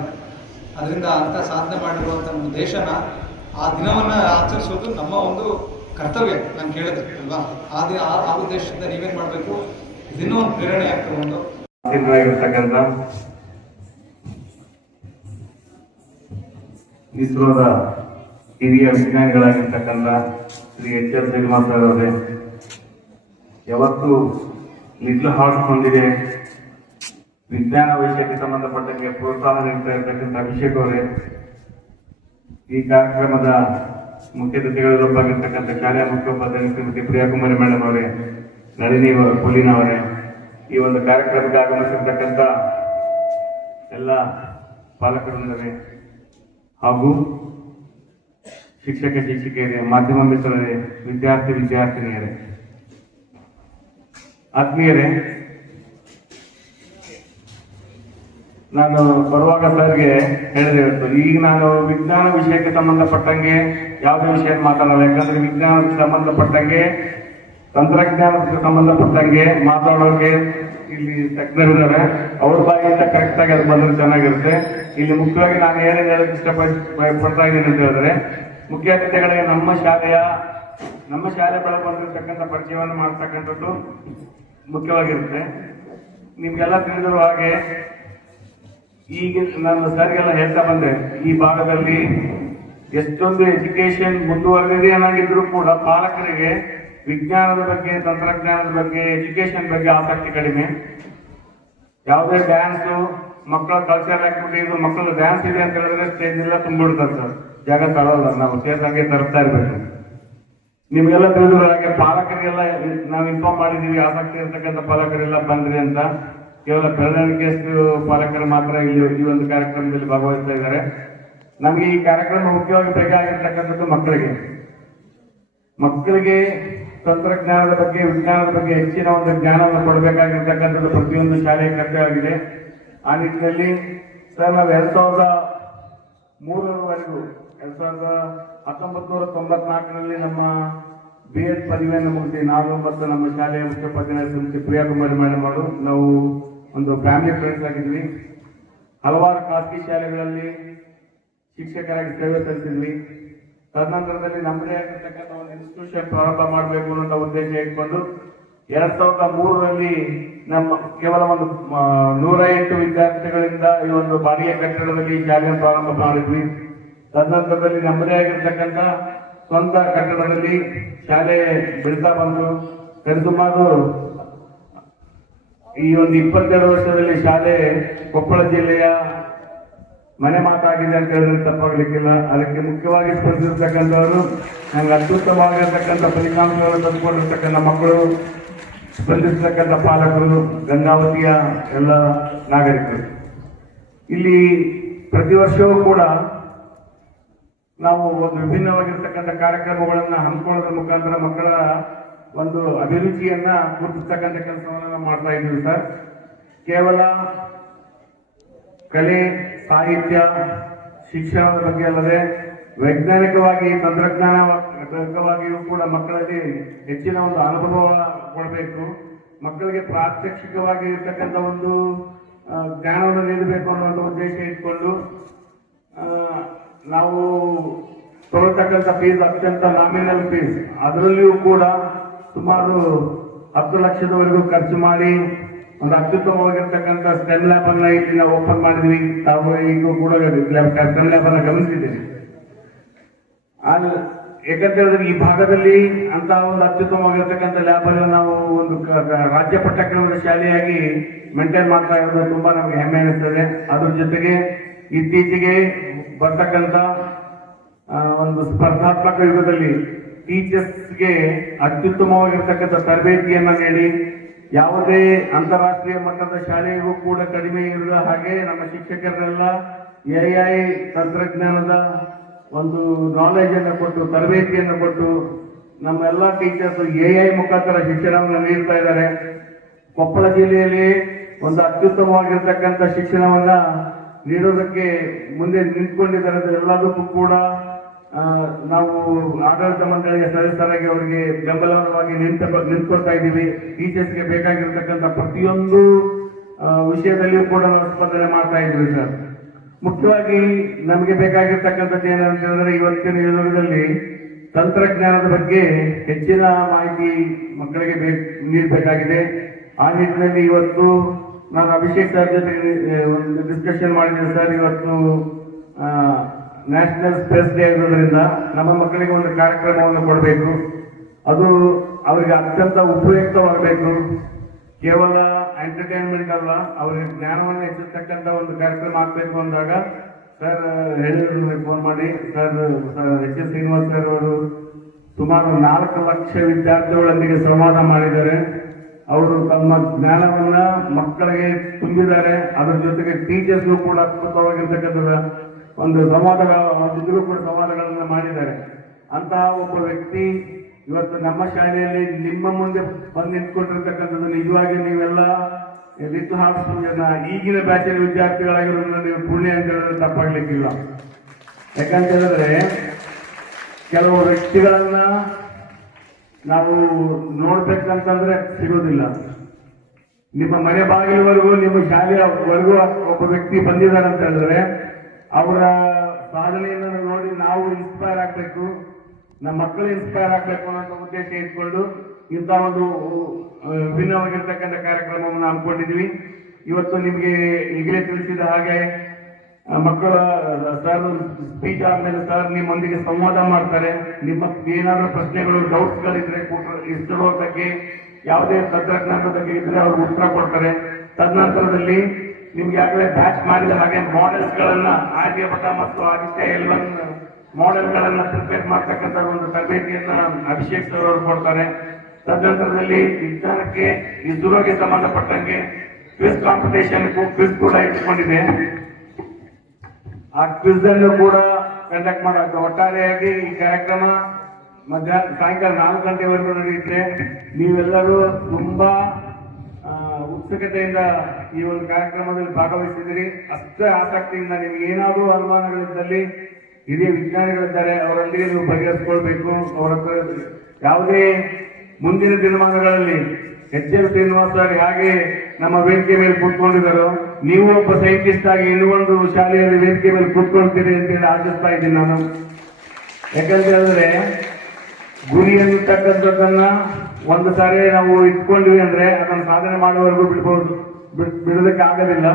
ಅದರಿಂದ ಅಂತ ಸಾಧನೆ ಮಾಡಿರುವಂತ ನಮ್ಮ ದೇಶನ ಆ ದಿನವನ್ನ ಆಚರಿಸೋದು ನಮ್ಮ ಒಂದು ಕರ್ತವ್ಯ. ನಾನು ಕೇಳಿದ್ರೆ ಅಲ್ವಾ, ಆ ಉದ್ದೇಶದಿಂದ ನೀವೇನ್ ಮಾಡ್ಬೇಕು, ಇದನ್ನೂ ಒಂದು ಪ್ರೇರಣೆ ಆಗ್ತಕೊಂಡು ಇಸ್ರೋದ ಹಿರಿಯ ವಿಜ್ಞಾನಿಗಳಾಗಿರ್ತಕ್ಕಂಥ ಶ್ರೀ HR ಶ್ರೀನಿವಾಸ ಅವರೇ, ಯಾವತ್ತು ಲಿಟ್ಲ್ ಹಾರ್ಟ್ ಹೊಂದಿದೆ ವಿಜ್ಞಾನ ವಿಷಯಕ್ಕೆ ಸಂಬಂಧಪಟ್ಟಂಗೆ ಪ್ರೋತ್ಸಾಹ ನೀಡ್ತಾ ಇರ್ತಕ್ಕಂಥ ಅಭಿಷೇಕ್ ಅವರೇ, ಈ ಕಾರ್ಯಕ್ರಮದ ಮುಖ್ಯ ಅತಿಥಿಗಳೊಬ್ಬಾಗಿರ್ತಕ್ಕಂಥ ಶಾಲೆಯ ಮುಖ್ಯೋಪಾಧ್ಯಾಯ ಶ್ರೀಮತಿ ಪ್ರಿಯಾಕುಮಾರಿ ಮೇಡಮ್ ಅವರೇ, ನಳಿನಿ ಪುಲಿನ ಅವರೇ, ಈ ಒಂದು ಕಾರ್ಯಕ್ರಮಕ್ಕೆ ಆಗಮಿಸಿರ್ತಕ್ಕಂಥ ಎಲ್ಲ ಪಾಲಕರೇ ಹಾಗೂ ಶಿಕ್ಷಕ ಶಿಕ್ಷಕಿಯರೇ, ಮಾಧ್ಯಮ ಮಿತ್ರರೇ, ವಿದ್ಯಾರ್ಥಿನಿಯರೇ, ಆತ್ಮೀಯರೇ, ನಾನು ಬರುವಾಗ ಸರ್ಗೆ ಹೇಳಿದೆ ಇವತ್ತು, ಈಗ ನಾನು ವಿಜ್ಞಾನ ವಿಷಯಕ್ಕೆ ಸಂಬಂಧಪಟ್ಟಂಗೆ ಯಾವುದೇ ವಿಷಯ ಮಾತಾಡಲ್ಲ. ಯಾಕಂದ್ರೆ ವಿಜ್ಞಾನಕ್ಕೆ ಸಂಬಂಧಪಟ್ಟಂಗೆ, ತಂತ್ರಜ್ಞಾನಕ್ಕೆ ಸಂಬಂಧಪಟ್ಟಂಗೆ ಮಾತಾಡೋರಿಗೆ ಇಲ್ಲಿ ತಜ್ಞರಿದ್ದಾರೆ, ಅವ್ರ ಬಾಯಿಯಿಂದ ಕರೆಕ್ಟ್ ಆಗಿ ಅದು ಬಂದ್ರೆ ಚೆನ್ನಾಗಿರುತ್ತೆ. ಇಲ್ಲಿ ಮುಖ್ಯವಾಗಿ ನಾನು ಏನೇನು ಹೇಳಕ್ ಇಷ್ಟಪಡ್ತಾ ಇದ್ದೀನಿ ಅಂತ ಹೇಳಿದ್ರೆ, ಮುಖ್ಯ ಅತಿಥಿಗಳಿಗೆ ನಮ್ಮ ಶಾಲೆ ಬೆಳಕು ಬಂದಿರತಕ್ಕಂಥ ಪರಿಚಯವನ್ನು ಮಾಡ್ತಕ್ಕಂಥದ್ದು ಮುಖ್ಯವಾಗಿರುತ್ತೆ. ನಿಮ್ಗೆಲ್ಲ ತಿಳಿದಿರುವ ಹಾಗೆ ಈಗ ನಾನು ಸರ್ಗೆಲ್ಲ ಹೇಳ್ತಾ ಬಂದೆ, ಈ ಭಾಗದಲ್ಲಿ ಎಷ್ಟೊಂದು ಎಜುಕೇಶನ್ ಮುಂದುವರೆದಿದೆ ಏನಾಗಿದ್ರು ಕೂಡ ಪಾಲಕರಿಗೆ ವಿಜ್ಞಾನದ ಬಗ್ಗೆ, ತಂತ್ರಜ್ಞಾನದ ಬಗ್ಗೆ, ಎಜುಕೇಶನ್ ಬಗ್ಗೆ ಆಸಕ್ತಿ ಕಡಿಮೆ. ಯಾವುದೇ ಡ್ಯಾನ್ಸು, ಮಕ್ಕಳ ಕಲ್ಚರಲ್ ಆಕ್ಟಿವಿಟೀಸ್, ಮಕ್ಕಳು ಡ್ಯಾನ್ಸ್ ಇದೆ ಅಂತ ಹೇಳಿದ್ರೆ ಸ್ಟೇಜ್ ಎಲ್ಲ ತುಂಬಿಡ್ತಾರೆ ಸರ್, ಜಾಗ ತರೋಲ್ಲ. ನಾವು ಸೇರ್ಸಂಗೆ ತರ್ತಾ ಇರ್ಬೇಕು. ನಿಮ್ಗೆಲ್ಲ ತಿಳಿದಿರೋ ಹಾಗೆ ಪಾಲಕರಿಗೆಲ್ಲ ನಾವು ಇನ್ಫಾರ್ಮ್ ಮಾಡಿದೀವಿ, ಆಸಕ್ತಿ ಇರ್ತಕ್ಕಂಥ ಪಾಲಕರೆಲ್ಲ ಬಂದ್ರಿ ಅಂತ. ಕೇವಲ ಬೆರಳಿಕೆಯಷ್ಟು ಪಾಲಕರು ಮಾತ್ರ ಇಲ್ಲಿ ಈ ಒಂದು ಕಾರ್ಯಕ್ರಮದಲ್ಲಿ ಭಾಗವಹಿಸ್ತಾ ಇದ್ದಾರೆ. ನಮಗೆ ಈ ಕಾರ್ಯಕ್ರಮ ಮುಖ್ಯವಾಗಿ ಬೇಕಾಗಿರ್ತಕ್ಕಂಥದ್ದು ಮಕ್ಕಳಿಗೆ ತಂತ್ರಜ್ಞಾನದ ಬಗ್ಗೆ, ವಿಜ್ಞಾನದ ಬಗ್ಗೆ ಹೆಚ್ಚಿನ ಒಂದು ಜ್ಞಾನವನ್ನು ಕೊಡಬೇಕಾಗಿರ್ತಕ್ಕಂಥದ್ದು ಪ್ರತಿಯೊಂದು ಶಾಲೆಯ ಕರ್ತವ್ಯವಾಗಿದೆ. ಆ ನಿಟ್ಟಿನಲ್ಲಿ ಸರ್ ನಾವು 2003ರವರೆಗೂ 1994ರಲ್ಲಿ ನಮ್ಮ BEd ಪದವಿಯನ್ನು ಮುಗಿಸಿ ನಾವು ಮತ್ತು ನಮ್ಮ ಶಾಲೆಯ ಮುಖ್ಯೋಪಾಧ್ಯಾಯ ಶ್ರೀಮತಿ ಪ್ರಿಯಾಕುಮಾರಿ ಮೇಡಮ್ ಅವರು ನಾವು ಒಂದು ಫ್ಯಾಮಿಲಿ ಫ್ರೆಂಡ್ಸ್ ಆಗಿದ್ವಿ. ಹಲವಾರು ಖಾಸಗಿ ಶಾಲೆಗಳಲ್ಲಿ ಶಿಕ್ಷಕರಾಗಿ ಸೇವೆ ಸಲ್ಲಿಸಿದ್ವಿ. ತದನಂತರದಲ್ಲಿ ನಮ್ಮದೇ ಆಗಿರ್ತಕ್ಕಂಥ ಒಂದು ಇನ್ಸ್ಟಿಟ್ಯೂಷನ್ ಪ್ರಾರಂಭ ಮಾಡಬೇಕು ಅನ್ನೋ ಉದ್ದೇಶ ಇಟ್ಕೊಂಡು 2003ರಲ್ಲಿ ನಮ್ಮ ಕೇವಲ ಒಂದು 108 ವಿದ್ಯಾರ್ಥಿಗಳಿಂದ ಈ ಒಂದು ಬಾಡಿಗೆ ಕಟ್ಟಡದಲ್ಲಿ ಶಾಲೆಯನ್ನು ಪ್ರಾರಂಭ ಮಾಡಿದ್ವಿ. ತದನಂತರದಲ್ಲಿ ನಮ್ಮದೇ ಆಗಿರ್ತಕ್ಕಂಥ ಸ್ವಂತ ಕಟ್ಟಡದಲ್ಲಿ ಶಾಲೆ ಬೆಳೀತಾ ಬಂದು ಸರಿಸುಮಾರು ಈ ಒಂದು 22 ವರ್ಷದಲ್ಲಿ ಶಾಲೆ ಕೊಪ್ಪಳ ಜಿಲ್ಲೆಯ ಮನೆ ಮಾತಾಗಿದೆ ಅಂತ ಹೇಳಿದ್ರೆ ತಪ್ಪಾಗಲಿಕ್ಕಿಲ್ಲ. ಅದಕ್ಕೆ ಮುಖ್ಯವಾಗಿ ಸ್ಪಂದಿಸತಕ್ಕಂಥವರು, ನಂಗೆ ಅತ್ಯುತ್ತಮವಾಗಿರ್ತಕ್ಕಂಥ ಫಲಿತಾಂಶಗಳನ್ನು ತಂದುಕೊಂಡಿರ್ತಕ್ಕಂಥ ಮಕ್ಕಳು, ಸ್ಪಂದಿಸತಕ್ಕಂಥ ಪಾಲಕರು, ಗಂಗಾವತಿಯ ಎಲ್ಲ ನಾಗರಿಕರು. ಇಲ್ಲಿ ಪ್ರತಿ ವರ್ಷವೂ ಕೂಡ ನಾವು ಒಂದು ವಿಭಿನ್ನವಾಗಿರ್ತಕ್ಕಂಥ ಕಾರ್ಯಕ್ರಮಗಳನ್ನ ಹಮ್ಮಿಕೊಳ್ಳೋದ್ರ ಮುಖಾಂತರ ಮಕ್ಕಳ ಒಂದು ಅಭಿರುಚಿಯನ್ನ ಗುರುತಿಸ್ತಕ್ಕಂಥ ಕೆಲಸವನ್ನು ನಾವು ಮಾಡ್ತಾ ಇದ್ದೀವಿ ಸರ್. ಕೇವಲ ಕಲೆ, ಸಾಹಿತ್ಯ, ಶಿಕ್ಷಣದ ಬಗ್ಗೆ ಅಲ್ಲದೆ ವೈಜ್ಞಾನಿಕವಾಗಿ, ತಂತ್ರಜ್ಞಾನವಾಗಿಯೂ ಕೂಡ ಮಕ್ಕಳಲ್ಲಿ ಹೆಚ್ಚಿನ ಒಂದು ಅನುಭವ ಕೊಡಬೇಕು. ಮಕ್ಕಳಿಗೆ ಪ್ರಾತ್ಯಕ್ಷಿಕವಾಗಿ ಇರ್ತಕ್ಕಂಥ ಒಂದು ಜ್ಞಾನವನ್ನು ನೀಡಬೇಕು ಅನ್ನೋ ಉದ್ದೇಶ ಇಟ್ಕೊಂಡು ನಾವು ತಗೊಳ್ತಕ್ಕಂಥ ಫೀಸ್ ಅತ್ಯಂತ ನಾಮಿನಲ್ ಫೀಸ್, ಅದರಲ್ಲಿಯೂ ಕೂಡ ಸುಮಾರು 10 ಲಕ್ಷದವರೆಗೂ ಖರ್ಚು ಮಾಡಿ ಒಂದು ಅತ್ಯುತ್ತಮವಾಗಿರ್ತಕ್ಕಂಥ ಸ್ಟೆಮ್ ಲ್ಯಾಬ್ ಅನ್ನ ಇಲ್ಲಿ ನಾವು ಓಪನ್ ಮಾಡಿದ್ವಿ. ತಾವು ಈಗೂ ಕೂಡ ಸ್ಟೆಮ್ ಲ್ಯಾಬ್ ಅನ್ನ ಗಮನಿಸಿದ್ದೀವಿ. ಯಾಕಂತ ಹೇಳಿದ್ರೆ ಈ ಭಾಗದಲ್ಲಿ ಅಂತ ಒಂದು ಅತ್ಯುತ್ತಮವಾಗಿರ್ತಕ್ಕಂಥ ಲ್ಯಾಬ್ ಅನ್ನು ನಾವು ಒಂದು ರಾಜ್ಯ ಪಠ್ಯಕ್ರಮದ ಶಾಲೆಯಾಗಿ ಮೇಂಟೈನ್ ಮಾಡ್ತಾ ಇರೋದು ತುಂಬಾ ನಮಗೆ ಹೆಮ್ಮೆ ಅನಿಸ್ತದೆ. ಅದ್ರ ಜೊತೆಗೆ ಇತ್ತೀಚೆಗೆ ಬರ್ತಕ್ಕಂಥ ಒಂದು ಸ್ಪರ್ಧಾತ್ಮಕ ಯುಗದಲ್ಲಿ ಟೀಚರ್ಸ್ಗೆ ಅತ್ಯುತ್ತಮವಾಗಿರ್ತಕ್ಕಂಥ ತರಬೇತಿಯನ್ನ ನೀಡಿ ಯಾವುದೇ ಅಂತಾರಾಷ್ಟ್ರೀಯ ಮಟ್ಟದ ಶಾಲೆಗೂ ಕೂಡ ಕಡಿಮೆ ಇರದ ಹಾಗೆ ನಮ್ಮ ಶಿಕ್ಷಕರನ್ನೆಲ್ಲ AI ತಂತ್ರಜ್ಞಾನದ ಒಂದು ನಾಲೆಜ್ ಅನ್ನು ಕೊಟ್ಟು, ತರಬೇತಿಯನ್ನು ಕೊಟ್ಟು ನಮ್ಮೆಲ್ಲ ಟೀಚರ್ಸ್ AI ಮುಖಾಂತರ ಶಿಕ್ಷಣವನ್ನು ನೀಡ್ತಾ ಇದ್ದಾರೆ. ಕೊಪ್ಪಳ ಜಿಲ್ಲೆಯಲ್ಲಿ ಒಂದು ಅತ್ಯುತ್ತಮವಾಗಿರ್ತಕ್ಕಂಥ ಶಿಕ್ಷಣವನ್ನ ನೀಡೋದಕ್ಕೆ ಮುಂದೆ ನಿಂತ್ಕೊಂಡಿದ್ದಾರೆ. ಎಲ್ಲದಕ್ಕೂ ಕೂಡ ನಾವು ಆಡಳಿತ ಮಂಡಳಿಯ ಸದಸ್ಯರಾಗಿ ಅವರಿಗೆ ಬೆಂಬಲವಾಗಿ ನಿಂತ್ಕೊಳ್ತಾ ಇದ್ದೀವಿ. ಟೀಚರ್ಸ್ಗೆ ಬೇಕಾಗಿರ್ತಕ್ಕಂಥ ಪ್ರತಿಯೊಂದು ವಿಷಯದಲ್ಲಿಯೂ ಕೂಡ ನಾವು ಸ್ಪಂದನೆ ಮಾಡ್ತಾ ಇದ್ದೀವಿ ಸರ್. ಮುಖ್ಯವಾಗಿ ನಮಗೆ ಬೇಕಾಗಿರ್ತಕ್ಕಂಥದ್ದು ಏನಂತ ಹೇಳಿದ್ರೆ, ಇವತ್ತಿನ ಯುಗದಲ್ಲಿ ತಂತ್ರಜ್ಞಾನದ ಬಗ್ಗೆ ಹೆಚ್ಚಿನ ಮಾಹಿತಿ ಮಕ್ಕಳಿಗೆ ನೀಡಬೇಕಾಗಿದೆ. ಆ ನಿಟ್ಟಿನಲ್ಲಿ ಇವತ್ತು ನಾನು ಅಭಿಷೇಕ್ ಸರ್ ಜೊತೆ ಒಂದು ಡಿಸ್ಕಷನ್ ಮಾಡಿದ್ದೇನೆ ಸರ್. ಇವತ್ತು ನ್ಯಾಷನಲ್ ಸ್ಪೇಸ್ ಡೇ ಇರೋದ್ರಿಂದ ನಮ್ಮ ಮಕ್ಕಳಿಗೆ ಒಂದು ಕಾರ್ಯಕ್ರಮವನ್ನು ಕೊಡಬೇಕು. ಅದು ಅವರಿಗೆ ಅತ್ಯಂತ ಉಪಯುಕ್ತವಾಗಬೇಕು. ಕೇವಲ ಎಂಟರ್ಟೈನ್ಮೆಂಟ್ ಅಲ್ಲ, ಅವರಿಗೆ ಜ್ಞಾನವನ್ನು ಹೆಚ್ಚಿಸ್ತಕ್ಕಂಥ ಒಂದು ಕಾರ್ಯಕ್ರಮ ಆಗಬೇಕು ಅಂದಾಗ ಸರ್ ಹೇಳಿದ್ರು, ಫೋನ್ ಮಾಡಿ sir H S Srinivas sir ಅವರು ಸುಮಾರು 4 ಲಕ್ಷ ವಿದ್ಯಾರ್ಥಿಗಳೊಂದಿಗೆ ಸಂವಾದ ಮಾಡಿದ್ದಾರೆ. ಅವರು ತಮ್ಮ ಜ್ಞಾನವನ್ನ ಮಕ್ಕಳಿಗೆ ತುಂಬಿದ್ದಾರೆ. ಅದರ ಜೊತೆಗೆ ಟೀಚರ್ಸ್ಗೂ ಕೂಡ ಅದ್ಭುತವಾಗಿರ್ತಕ್ಕಂಥ ಒಂದು ಸಂವಾದಗಳು ಕೂಡ ಸಂವಾದಗಳನ್ನು ಮಾಡಿದ್ದಾರೆ. ಅಂತಹ ಒಬ್ಬ ವ್ಯಕ್ತಿ ಇವತ್ತು ನಮ್ಮ ಶಾಲೆಯಲ್ಲಿ ನಿಮ್ಮ ಮುಂದೆ ಬಂದು ನಿಂತ್ಕೊಂಡಿರ್ತಕ್ಕಂಥದ್ದು ನಿಜವಾಗಿ ನೀವೆಲ್ಲ ಲಿಟಲ್ ಹಾರ್ಟ್ಸ್ ಈಗಿನ ಬ್ಯಾಚಿನ ವಿದ್ಯಾರ್ಥಿಗಳಾಗಿರೋದ್ರಿಂದ ನೀವು ಪುಣ್ಯ ಅಂತ ಹೇಳಿದ್ರೆ ತಪ್ಪಾಗ್ಲಿಕ್ಕಿಲ್ಲ. ಯಾಕಂತ ಹೇಳಿದ್ರೆ ಕೆಲವು ವ್ಯಕ್ತಿಗಳನ್ನ ನಾವು ನೋಡ್ಬೇಕಂತಂದ್ರೆ ಸಿಗೋದಿಲ್ಲ. ನಿಮ್ಮ ಮನೆ ಬಾಗಿಲವರೆಗೂ, ನಿಮ್ಮ ಶಾಲೆಯವರೆಗೂ ಒಬ್ಬ ವ್ಯಕ್ತಿ ಬಂದಿದ್ದಾರೆ ಅಂತ ಹೇಳಿದ್ರೆ ಅವರ ಸಾಧನೆಯನ್ನು ನೋಡಿ ನಾವು ಇನ್ಸ್ಪೈರ್ ಆಗ್ಬೇಕು, ನಮ್ಮ ಮಕ್ಕಳು ಇನ್ಸ್ಪೈರ್ ಆಗ್ಬೇಕು ಅನ್ನೋ ಉದ್ದೇಶ ಇಟ್ಕೊಂಡು ಇಂಥ ಒಂದು ವಿಭಿನ್ನವಾಗಿರ್ತಕ್ಕಂಥ ಕಾರ್ಯಕ್ರಮವನ್ನು ಹಮ್ಮಿಕೊಂಡಿದ್ವಿ. ಇವತ್ತು ನಿಮಗೆ ಈಗಲೇ ತಿಳಿಸಿದ ಹಾಗೆ ಮಕ್ಕಳ ಸರ್ ಸ್ಪೀಚ್ ಆದ್ಮೇಲೆ ಸರ್ ನಿಮ್ಮೊಂದಿಗೆ ಸಂವಾದ ಮಾಡ್ತಾರೆ. ನಿಮ್ಮ ಏನಾದರೂ ಪ್ರಶ್ನೆಗಳು, ಡೌಟ್ಸ್ಗಳಿದ್ರೆ ಇಷ್ಟರ ಬಗ್ಗೆ, ಯಾವುದೇ ತಂತ್ರಜ್ಞಾನದ ಬಗ್ಗೆ ಇದ್ರೆ ಅವರು ಉತ್ತರ ಕೊಡ್ತಾರೆ. ತದನಂತರದಲ್ಲಿ ನಿಮ್ಗೆ ಆಗಲೇ ಬ್ಯಾಚ್ ಮಾಡಿದ ಹಾಗೆ ಮಾಡೆಲ್ಸ್ ಗಳನ್ನ ಆರ್ಯಭಟ ಮತ್ತು ಆದಿತ್ಯ L1 ಮಾಡೆಲ್ಗಳನ್ನ ಪ್ರಿಪೇರ್ ಮಾಡ್ತಕ್ಕಂಥ ಒಂದು ತರಬೇತಿಯನ್ನ ಅಭಿಷೇಕ್ ಸರ್ ಅವರು ಕೊಡ್ತಾರೆ. ತದನಂತರದಲ್ಲಿ ವಿಜ್ಞಾನಕ್ಕೆ ಇಸ್ರೋಗೆ ಸಂಬಂಧಪಟ್ಟಂಗೆ ಕ್ವಿಜ್ ಕಾಂಪಿಟೇಷನ್ ಕ್ವಿಜ್ ಕೂಡ ಇಟ್ಟುಕೊಂಡಿದೆ. ಆ ಕ್ವಿಜ್ ಅನ್ನು ಕೂಡ ಕಂಡಕ್ಟ್ ಮಾಡಬೇಕು. ಒಟ್ಟಾರೆಯಾಗಿ ಈ ಕಾರ್ಯಕ್ರಮ ಮಧ್ಯಾಹ್ನ ಸಾಯಂಕಾಲ 4 ಗಂಟೆವರೆಗೂ ನಡೆಯುತ್ತೆ. ನೀವೆಲ್ಲರೂ ತುಂಬಾ ಉತ್ಸುಕತೆಯಿಂದ ಈ ಒಂದು ಕಾರ್ಯಕ್ರಮದಲ್ಲಿ ಭಾಗವಹಿಸಿದಿರಿ. ಅಷ್ಟೇ ಆಸಕ್ತಿಯಿಂದ ನಿಮ್ಗೆ ಏನಾದರೂ ಅನುಮಾನಗಳಿದ್ದಲ್ಲಿ ಹಿರಿಯ ವಿಜ್ಞಾನಿಗಳಿದ್ದಾರೆ, ಅವರಲ್ಲಿ ನೀವು ಬಗೆಹರಿಸಿಕೊಳ್ಬೇಕು. ಅವರ ಯಾವುದೇ ಮುಂದಿನ ದಿನಮಾನಗಳಲ್ಲಿ HL ಶ್ರೀನಿವಾಸ್ ಸರ್ ಹಾಗೆ ನಮ್ಮ ವೇದಿಕೆ ಮೇಲೆ ಕೂತ್ಕೊಂಡಿದ್ದಾರೋ, ನೀವು ಒಬ್ಬ ಸೈಂಟಿಸ್ಟ್ ಆಗಿ ಇನ್ನೂ ಒಂದು ಶಾಲೆಯಲ್ಲಿ ವೇದಿಕೆ ಮೇಲೆ ಕೂತ್ಕೊಳ್ತೀರಿ ಅಂತೇಳಿ ಆಶಿಸ್ತಾ ಇದ್ದೀನಿ ನಾನು. ಯಾಕಂತ ಹೇಳಿದ್ರೆ ಗುರಿ ಅನ್ನತಕ್ಕಂಥದ್ದನ್ನ ಒಂದು ಸಾರಿ ನಾವು ಇಟ್ಕೊಂಡ್ವಿ ಅಂದ್ರೆ ಅದನ್ನು ಸಾಧನೆ ಮಾಡುವವರೆಗೂ ಬಿಡೋದಕ್ಕೆ ಆಗೋದಿಲ್ಲ.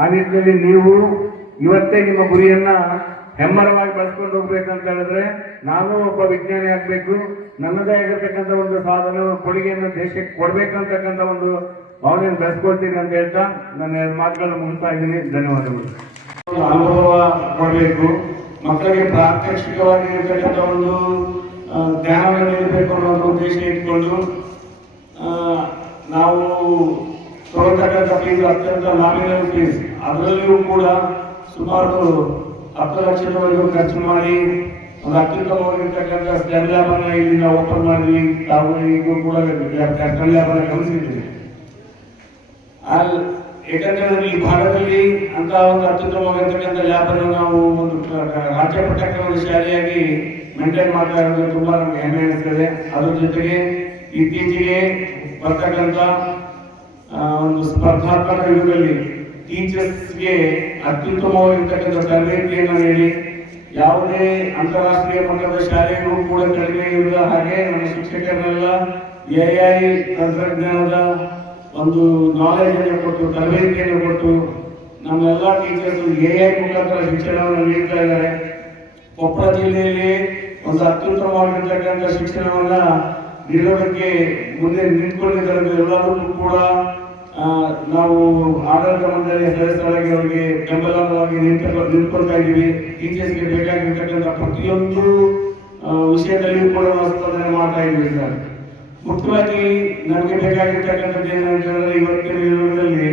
ಆ ನಿಟ್ಟಿನಲ್ಲಿ ನೀವು ಇವತ್ತೇ ನಿಮ್ಮ ಗುರಿಯನ್ನ ಹೆಮ್ಮರವಾಗಿ ಬೆಳೆಸ್ಕೊಂಡು ಹೋಗ್ಬೇಕಂತ ಹೇಳಿದ್ರೆ, ನಾನು ಒಬ್ಬ ವಿಜ್ಞಾನಿ ಆಗ್ಬೇಕು, ನನ್ನದೇ ಆಗಿರ್ತಕ್ಕಂಥ ಒಂದು ಸಾಧನೆ ಕೊಡುಗೆಯನ್ನು ದೇಶಕ್ಕೆ ಕೊಡ್ಬೇಕಂತಕ್ಕಂಥ ಒಂದು ಭಾವನೆಯನ್ನು ಬೆಳೆಸ್ಕೊಳ್ತೀನಿ ಅಂತ ಹೇಳ್ತಾ ನನ್ನ ಮಾತುಗಳನ್ನು ಮುಗಿಸ್ತಾ ಇದ್ದೀನಿ. ಧನ್ಯವಾದಗಳು. ಅನುಭವ ಕೊಡಬೇಕು, ಮಕ್ಕಳಿಗೆ ಪ್ರಾತ್ಯಕ್ಷಿಕವಾಗಿ ಇರ್ತಕ್ಕಂಥ ಒಂದು ಜ್ಞಾನವನ್ನು ನೀಡಬೇಕು ಅನ್ನೋ ಒಂದು ಉದ್ದೇಶ ಇಟ್ಕೊಂಡು ನಾವು ತಗೊಳ್ತಕ್ಕಂಥ ಫೀಸ್ ಅತ್ಯಂತ ನಾಮಿನಲ್ ಫೀಸ್, ಅದರಲ್ಲಿಯೂ ಕೂಡ ಸುಮಾರು 10 ಲಕ್ಷದವರೆಗೂ ಖರ್ಚು ಮಾಡಿ ಒಂದು ಅತ್ಯುತ್ತಮವಾಗಿರ್ತಕ್ಕಂಥ ಸ್ಟೆಮ್ ಲ್ಯಾಬ್ ಅನ್ನ ಇಲ್ಲಿ ನಾವು ಓಪನ್ ಮಾಡಿದ್ವಿ. ತಾವು ಈಗೂ ಕೂಡ ಸ್ಟೆಮ್ ಲ್ಯಾಬ್ ಅನ್ನ ಗಮನಿಸಿದ್ದೀವಿ. ಯಾಕಂದ್ರೆ ಈ ಭಾಗದಲ್ಲಿ ಅಂತ ಒಂದು ಅತ್ಯುತ್ತಮವಾಗಿರ್ತಕ್ಕಂಥ ಲ್ಯಾಬ್ ಅನ್ನು ನಾವು ಒಂದು ರಾಜ್ಯ ಮಟ್ಟಕ್ಕೆ ಒಂದು ಶಾಲೆಯಾಗಿ ಮೇಂಟೈನ್ ಮಾಡ್ತಾ ಇರೋದು ತುಂಬಾ ನಮ್ಗೆ ಹೆಮ್ಮೆ ಅನಿಸ್ತದೆ. ಅದ್ರ ಜೊತೆಗೆ ಇತ್ತೀಚೆಗೆ ಬರ್ತಕ್ಕಂಥ ಒಂದು ಸ್ಪರ್ಧಾತ್ಮಕ ಯುಗದಲ್ಲಿ ಟೀಚರ್ಸ್ಗೆ ಅತ್ಯುತ್ತಮವಾಗಿರ್ತಕ್ಕಂಥ ತರಬೇತಿಯನ್ನು ನೀಡಿ ಯಾವುದೇ ಅಂತಾರಾಷ್ಟ್ರೀಯ ಮಟ್ಟದ ಶಾಲೆಗೂ ಕೂಡ ಕಡಿಮೆ ಇರುವ ಹಾಗೆ ನಮ್ಮ ಶಿಕ್ಷಕರನ್ನೆಲ್ಲ AI ತಂತ್ರಜ್ಞಾನದ ಒಂದು ನಾಲೆಜ್ ಅನ್ನು ಕೊಟ್ಟು ತರಬೇತಿಯನ್ನು ಕೊಟ್ಟು ನಮ್ಮೆಲ್ಲ ಟೀಚರ್ಸ್ AI ಮುಖಾಂತರ ಶಿಕ್ಷಣವನ್ನು ನೀಡ್ತಾ ಇದ್ದಾರೆ. ಕೊಪ್ಪಳ ಜಿಲ್ಲೆಯಲ್ಲಿ ಒಂದು ಅತ್ಯುತ್ತಮವಾಗಿರ್ತಕ್ಕಂಥ ಶಿಕ್ಷಣವನ್ನ ನೀಡೋದಕ್ಕೆ ಮುಂದೆ ನಿಂತ್ಕೊಂಡಿದ್ದಾರೆ. ಎಲ್ಲರಿಗೂ ಕೂಡ ನಾವು ಆಡಳಿತ ಮಂಡಳಿಯ ಸದಸ್ಯರಾಗಿ ಅವರಿಗೆ ಬೆಂಬಲವಾಗಿ ನಿಂತ್ಕೊಳ್ತಾ ಇದ್ದೀವಿ. ಟೀಚರ್ಸ್ಗೆ ಬೇಕಾಗಿರ್ತಕ್ಕಂಥ ಪ್ರತಿಯೊಂದು ವಿಷಯದಲ್ಲಿಯೂ ಕೂಡ ನಾವು ಸ್ಪಂದನೆ ಮಾಡ್ತಾ ಇದ್ದೀವಿ ಸರ್. ಮುಖ್ಯವಾಗಿ ನಮಗೆ ಬೇಕಾಗಿರ್ತಕ್ಕಂಥದ್ದು ಏನಂತಂದ್ರೆ ಇವತ್ತಿನ ಯುಗದಲ್ಲಿ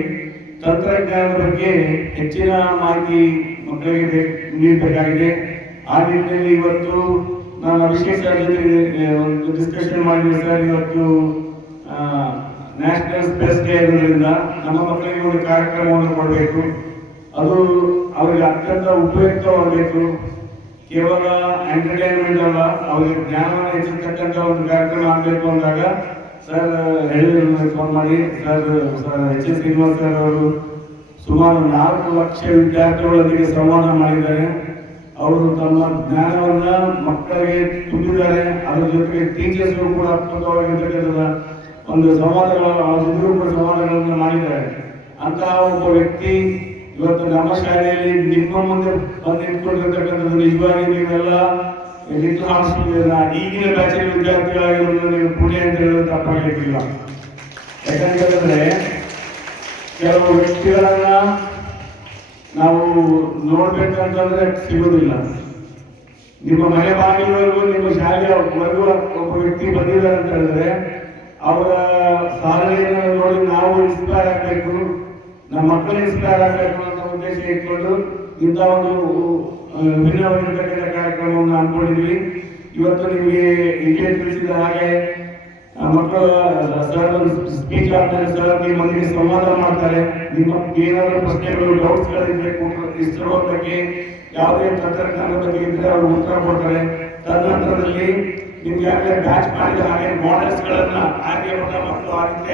ತಂತ್ರಜ್ಞಾನದ ಬಗ್ಗೆ ಹೆಚ್ಚಿನ ಮಾಹಿತಿ ಮಕ್ಕಳಿಗೆ ನೀಡಬೇಕಾಗಿದೆ. ಆ ನಿಟ್ಟಿನಲ್ಲಿ ಇವತ್ತು ನಾನು ಅಭಿಷೇಕ್ ಸರ್ ಜೊತೆ ಒಂದು ಡಿಸ್ಕಷನ್ ಮಾಡಿದ್ದೆ ಸರ್. ಇವತ್ತು ನ್ಯಾಷನಲ್ ಸ್ಪೇಸ್ ಡೇ ಇರೋದ್ರಿಂದ ನಮ್ಮ ಮಕ್ಕಳಿಗೆ ಒಂದು ಕಾರ್ಯಕ್ರಮವನ್ನು ಕೊಡಬೇಕು, ಅದು ಅವರಿಗೆ ಅತ್ಯಂತ ಉಪಯುಕ್ತವಾಗಬೇಕು. ಕೇವಲ ಎಂಟರ್ಟೈನ್ಮೆಂಟ್ ಅಲ್ಲ, ಅವರಿಗೆ ಜ್ಞಾನವನ್ನು ಹೆಚ್ಚಿರ್ತಕ್ಕಂಥ ಒಂದು ಕಾರ್ಯಕ್ರಮ ಆಗಬೇಕು ಅಂದಾಗ ಸರ್ ಹೇಳಿದ್ರು, ಫೋನ್ ಮಾಡಿ ಸರ್ HL ಶ್ರೀನಿವಾಸ್ ಸರ್ ಅವರು ಸುಮಾರು 4 ಲಕ್ಷ ವಿದ್ಯಾರ್ಥಿಗಳೊಂದಿಗೆ ಸಂವಾದ ಮಾಡಿದ್ದಾರೆ. ಅವರು ತಮ್ಮ ಜ್ಞಾನವನ್ನ ಮಕ್ಕಳಿಗೆ ತುಂಬಿದ್ದಾರೆ. ಅದರ ಜೊತೆಗೆ ಟೀಚರ್ಸ್ಗೂ ಕೂಡ ಅದ್ಭುತವಾಗಿರ್ತಕ್ಕಂಥ ಒಂದು ಸಂವಾದಗಳನ್ನು ಮಾಡಿದ್ದಾರೆ. ಅಂತಹ ಒಬ್ಬ ವ್ಯಕ್ತಿ ಇವತ್ತು ನಮ್ಮ ಶಾಲೆಯಲ್ಲಿ ನಿಮ್ಮ ಮುಂದೆ ಬಂದು ನಿಂತ್ಕೊಂಡಿರ್ತಕ್ಕಂಥದ್ದು ನಿಜವಾಗಿ ನೀವೆಲ್ಲ ನಿಂತು ಹಾರಿಸ್ತಿದ್ದೀರ. ಈಗಿನ ಬ್ಯಾಚಿನ ವಿದ್ಯಾರ್ಥಿಗಳಾಗಿರೋದು ನೀವು ಪುಣ್ಯ ಅಂತ ಹೇಳೋದು ತಪ್ಪಾಗಲಿಕ್ಕಿಲ್ಲ. ಯಾಕಂತಂದ್ರೆ ಕೆಲವು ವ್ಯಕ್ತಿಗಳನ್ನ ನಾವು ನೋಡ್ಬೇಕಂತಂದ್ರೆ ಸಿಗುವುದಿಲ್ಲ. ನಿಮ್ಮ ಮನೆ ಬಾಗಿಲವರೆಗೂ ನಿಮ್ಮ ಶಾಲೆಯವರೆಗೂ ಒಬ್ಬ ವ್ಯಕ್ತಿ ಬಂದಿದ್ದಾರೆ ಅಂತ ಹೇಳಿದ್ರೆ ಅವರ ಸಾಧನೆಯನ್ನು ನೋಡಿ ನಾವು ಇನ್ಸ್ಪೈರ್ ಆಗಬೇಕು, ನಮ್ಮ ಮಕ್ಕಳು ಇನ್ಸ್ಪೈರ್ ಆಗಬೇಕು ಅಂತ ಉದ್ದೇಶ ಇಟ್ಕೊಂಡು ಇಂಥ ಒಂದು ವಿಭಿನ್ನವಾಗಿರ್ತಕ್ಕಂಥ ಕಾರ್ಯಕ್ರಮವನ್ನು ಅನ್ಕೊಂಡಿದ್ವಿ. ಇವತ್ತು ನಿಮಗೆ ಇಲ್ಲೇ ತಿಳಿಸಿದ ಹಾಗೆ ಮಕ್ಕಳು ಸರ್ ಸ್ಪೀಚ್ ಆದ್ಮೇಲೆ ಸರ್ ನಿಮ್ಮೊಂದಿಗೆ ಸಂವಾದ ಮಾಡ್ತಾರೆ. ನಿಮ್ಮ ಏನಾದರೂ ಪ್ರಶ್ನೆಗಳು ಡೌಟ್ಸ್ಗಳಿದ್ರೆ ಇಸ್ರೋ ಬಗ್ಗೆ ಯಾವುದೇ ತಂತ್ರಜ್ಞಾನದ ಬಗ್ಗೆ ಇದ್ರೆ ಅವರು ಉತ್ತರ ಕೊಡ್ತಾರೆ. ತದನಂತರದಲ್ಲಿ ನಿಮ್ಗೆ ಯಾಕೆ ಬ್ಯಾಚ್ ಮಾಡಿದ ಹಾಗೆ ಮಾಡೆಲ್ಸ್ಗಳನ್ನ ಆರ್ಯಭಟ ಮತ್ತು ಆದಿತ್ಯ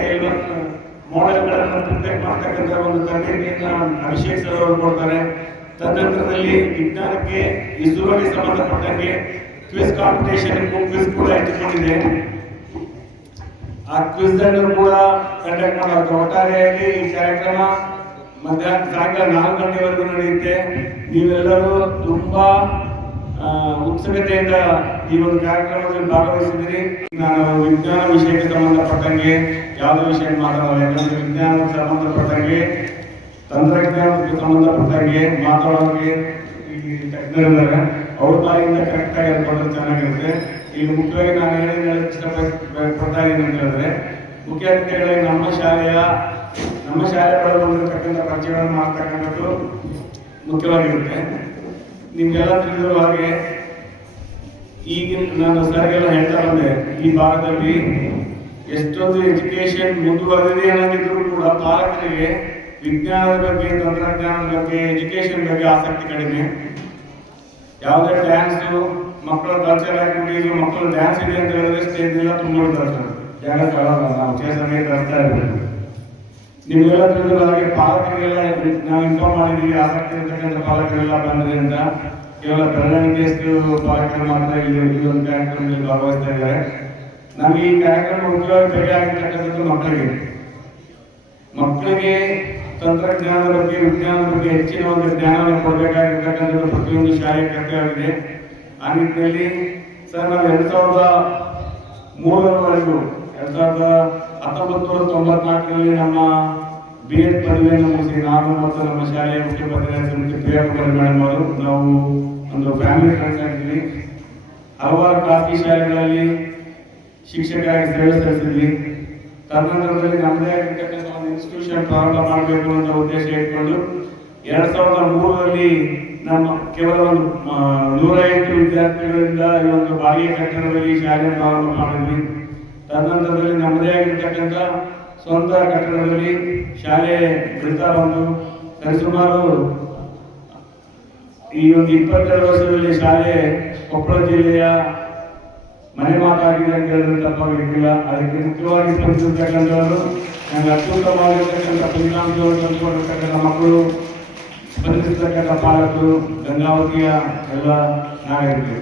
ಮಾಡೆಲ್ಗಳನ್ನ ಪ್ರಿಪೇರ್ ಮಾಡ್ತಕ್ಕಂಥ ಒಂದು ತರಬೇತಿಯನ್ನ ಅಭಿಷೇಕ್ ಸರ್ ಅವರು ಕೊಡ್ತಾರೆ. ತದನಂತರದಲ್ಲಿ ವಿಜ್ಞಾನಕ್ಕೆ ಇಸ್ರೋಗೆ ಸಂಬಂಧಪಟ್ಟಂಗೆ ಕ್ವಿಜ್ ಕಾಂಪಿಟೇಷನ್ ಕ್ವಿಜ್ ಕೂಡ ಇಟ್ಟುಕೊಂಡಿದೆ. ಆ ಕ್ವಿಜ್ ಅನ್ನು ಕೂಡ ಕಂಡಕ್ಟ್ ಮಾಡಬೇಕು. ಒಟ್ಟಾರೆಯಾಗಿ ಈ ಕಾರ್ಯಕ್ರಮ ಮಧ್ಯಾಹ್ನ ಸಾಯಂಕಾಲ 4 ಗಂಟೆವರೆಗೂ ನಡೆಯುತ್ತೆ. ನೀವೆಲ್ಲರೂ ತುಂಬಾ ಉತ್ಸುಕತೆಯಿಂದ ಈ ಒಂದು ಕಾರ್ಯಕ್ರಮದಲ್ಲಿ ಭಾಗವಹಿಸಿದಿರಿ. ನಾನು ವಿಜ್ಞಾನ ವಿಷಯಕ್ಕೆ ಸಂಬಂಧಪಟ್ಟಂಗೆ ಯಾವುದೇ ವಿಷಯ ಮಾತಾಡಲ್ಲ. ಯಾಕಂದ್ರೆ ವಿಜ್ಞಾನಕ್ಕೆ ಸಂಬಂಧಪಟ್ಟಂಗೆ ತಂತ್ರಜ್ಞಾನಕ್ಕೆ ಸಂಬಂಧಪಟ್ಟಂಗೆ ಮಾತಾಡೋರಿಗೆ ಈ ತಜ್ಞರಿದ್ದಾರೆ. ಅವ್ರ ಬಾಯಿಂದ ಕರೆಕ್ಟಾಗಿ ಅದು ಬಂದ್ರೆ ಚೆನ್ನಾಗಿರುತ್ತೆ. ಈಗ ಮುಖ್ಯವಾಗಿ ನಾನು ಹೇಳೋದು ಇಷ್ಟಪಡ್ತಾ ಇದ್ದೀನಿ ಅಂತ ಹೇಳಿದ್ರೆ, ಮುಖ್ಯ ಅತಿಥಿಗಳಿಗೆ ನಮ್ಮ ಶಾಲೆಗಳಲ್ಲಿ ಬಂದಿರತಕ್ಕಂಥ ಪರಿಚಯಗಳನ್ನು ಮಾಡ್ತಕ್ಕಂಥದ್ದು ಮುಖ್ಯವಾಗಿರುತ್ತೆ. ನಿಮ್ಗೆಲ್ಲ ತಿಳಿದಿರುವ ಹಾಗೆ ಈಗಿನ ನಾನು ಸರ್ಗೆಲ್ಲ ಹೇಳ್ತಾ ಬಂದೆ, ಈ ಭಾಗದಲ್ಲಿ ಎಷ್ಟೊಂದು ಎಜುಕೇಶನ್ ಮುಂದುವರೆದಿದೆ ಅನ್ನೋದಿದ್ರು ಕೂಡ ಪಾಲಕರಿಗೆ ವಿಜ್ಞಾನದ ಬಗ್ಗೆ, ತಂತ್ರಜ್ಞಾನದ ಬಗ್ಗೆ, ಎಜುಕೇಶನ್ ಬಗ್ಗೆ ಆಸಕ್ತಿ ಕಡಿಮೆ. ಯಾವುದೇ ಡ್ಯಾನ್ಸು, ಮಕ್ಕಳ ಕಲ್ಚರ್ ಆಕ್ಟಿವಿಟೀಸ್, ಮಕ್ಕಳು ಡ್ಯಾನ್ಸ್ ಇದೆ ಅಂತ ಹೇಳಿದ್ರೆ ಸ್ಟೇಜ್ ಎಲ್ಲ ತುಂಬಿಡ್ತಾರೆ ಸರ್. ಜಾಗ ಕಳಲ್ಲ, ನಾವು ಚೇಸಂಗೆ ತರ್ತಾ ಇರ್ಬೇಕು. ನಿಮ್ಗೆಲ್ಲ ತಿಳಿದ ಹಾಗೆ ಪಾಲಕರಿಗೆಲ್ಲ ನಾವು ಇನ್ಫಾರ್ಮ್ ಮಾಡಿದ್ದೀವಿ, ಆಸಕ್ತಿ ಇರತಕ್ಕಂಥ ಪಾಲಕರೆಲ್ಲ ಬಂದಿದೆ ಅಂತ. ಕೇವಲ ಬೆರಳಿಗೆಷ್ಟು ಪಾಲಕರು ಮಾತ್ರ ಈ ಒಂದು ಕಾರ್ಯಕ್ರಮದಲ್ಲಿ ಭಾಗವಹಿಸ್ತಾ ಇದ್ದಾರೆ. ನಮಗೆ ಈ ಕಾರ್ಯಕ್ರಮ ಮುಖ್ಯವಾಗಿ ಬೇಕಾಗಿರ್ತಕ್ಕಂಥದ್ದು ಮಕ್ಕಳಿಗೆ ತಂತ್ರಜ್ಞಾನದ ಬಗ್ಗೆ, ವಿಜ್ಞಾನದ ಬಗ್ಗೆ ಹೆಚ್ಚಿನ ಒಂದು ಜ್ಞಾನವನ್ನು ಕೊಡಬೇಕಾಗಿರ್ತಕ್ಕಂಥದ್ದು ಪ್ರತಿಯೊಂದು ಶಾಲೆಯ ಕರ್ತವ್ಯವಾಗಿದೆ. ಆ ನಿಟ್ಟಿನಲ್ಲಿ ಸರ್ ನಾವು 2003ರವರೆಗೂ 1994ರಲ್ಲಿ ನಮ್ಮ BEd ಪದವಿಯನ್ನು ಮುಗಿಸಿ ನಾನು ಮತ್ತು ನಮ್ಮ ಶಾಲೆಯ ಮುಖ್ಯೋಪಾಧ್ಯಾಯ ಪ್ರಿಯಾ ಕುಮಾರಿ ಮೇಡಮ್ ಅವರು ನಾವು ಒಂದು ಫ್ಯಾಮಿಲಿ ಫ್ರೆಂಡ್ಸ್ ಆಗಿದ್ವಿ. ಹಲವಾರು ಖಾಸಗಿ ಶಾಲೆಗಳಲ್ಲಿ ಶಿಕ್ಷಕರಾಗಿ ಸೇವೆ ಸಲ್ಲಿಸಿದ್ವಿ. ತದನಂತರದಲ್ಲಿ ನಮ್ಮದೇ ಆಗಿರ್ತಕ್ಕಂಥ ಒಂದು ಇನ್ಸ್ಟಿಟ್ಯೂಷನ್ ಪ್ರಾರಂಭ ಮಾಡಬೇಕು ಅಂತ ಉದ್ದೇಶ ಇಟ್ಕೊಂಡು 2003ರಲ್ಲಿ ನಮ್ಮ ಕೇವಲ ಒಂದು 108 ವಿದ್ಯಾರ್ಥಿಗಳಿಂದ ಈ ಒಂದು ಬಾಡಿಗೆ ಕಟ್ಟಡದಲ್ಲಿ ಶಾಲೆ ಪ್ರಾರಂಭ ಮಾಡಿದ್ವಿ. ತದನಂತರದಲ್ಲಿ ನಮ್ಮದೇ ಆಗಿರ್ತಕ್ಕಂಥ ಸ್ವಂತ ಕಟ್ಟಡದಲ್ಲಿ ಶಾಲೆ ಬೆಳೀತಾ ಬಂದು ಸರಿಸುಮಾರು ಈ ಒಂದು 22 ವರ್ಷದಲ್ಲಿ ಶಾಲೆ ಕೊಪ್ಪಳ ಜಿಲ್ಲೆಯ ಮನೆ ಮಾತಾಗಿದೆ ಅಂತ ಹೇಳಿದ್ರೆ ತಪ್ಪಾಗಿರ್ಲಿಲ್ಲ. ಅದಕ್ಕೆ ಮುಖ್ಯವಾಗಿ ಸ್ಪಂದಿಸಿರ್ತಕ್ಕಂಥವರು, ನನಗೆ ಅತ್ಯುತ್ತಮವಾಗಿರ್ತಕ್ಕಂಥ ಫಲಿತಾಂಶವನ್ನು ತಂದುಕೊಂಡಿರ್ತಕ್ಕಂಥ ಮಕ್ಕಳು, ಸ್ಪಂದಿಸತಕ್ಕಂಥ ಪಾಲಕರು, ಗಂಗಾವತಿಯ ಎಲ್ಲ ನಾಗರಿಕರು.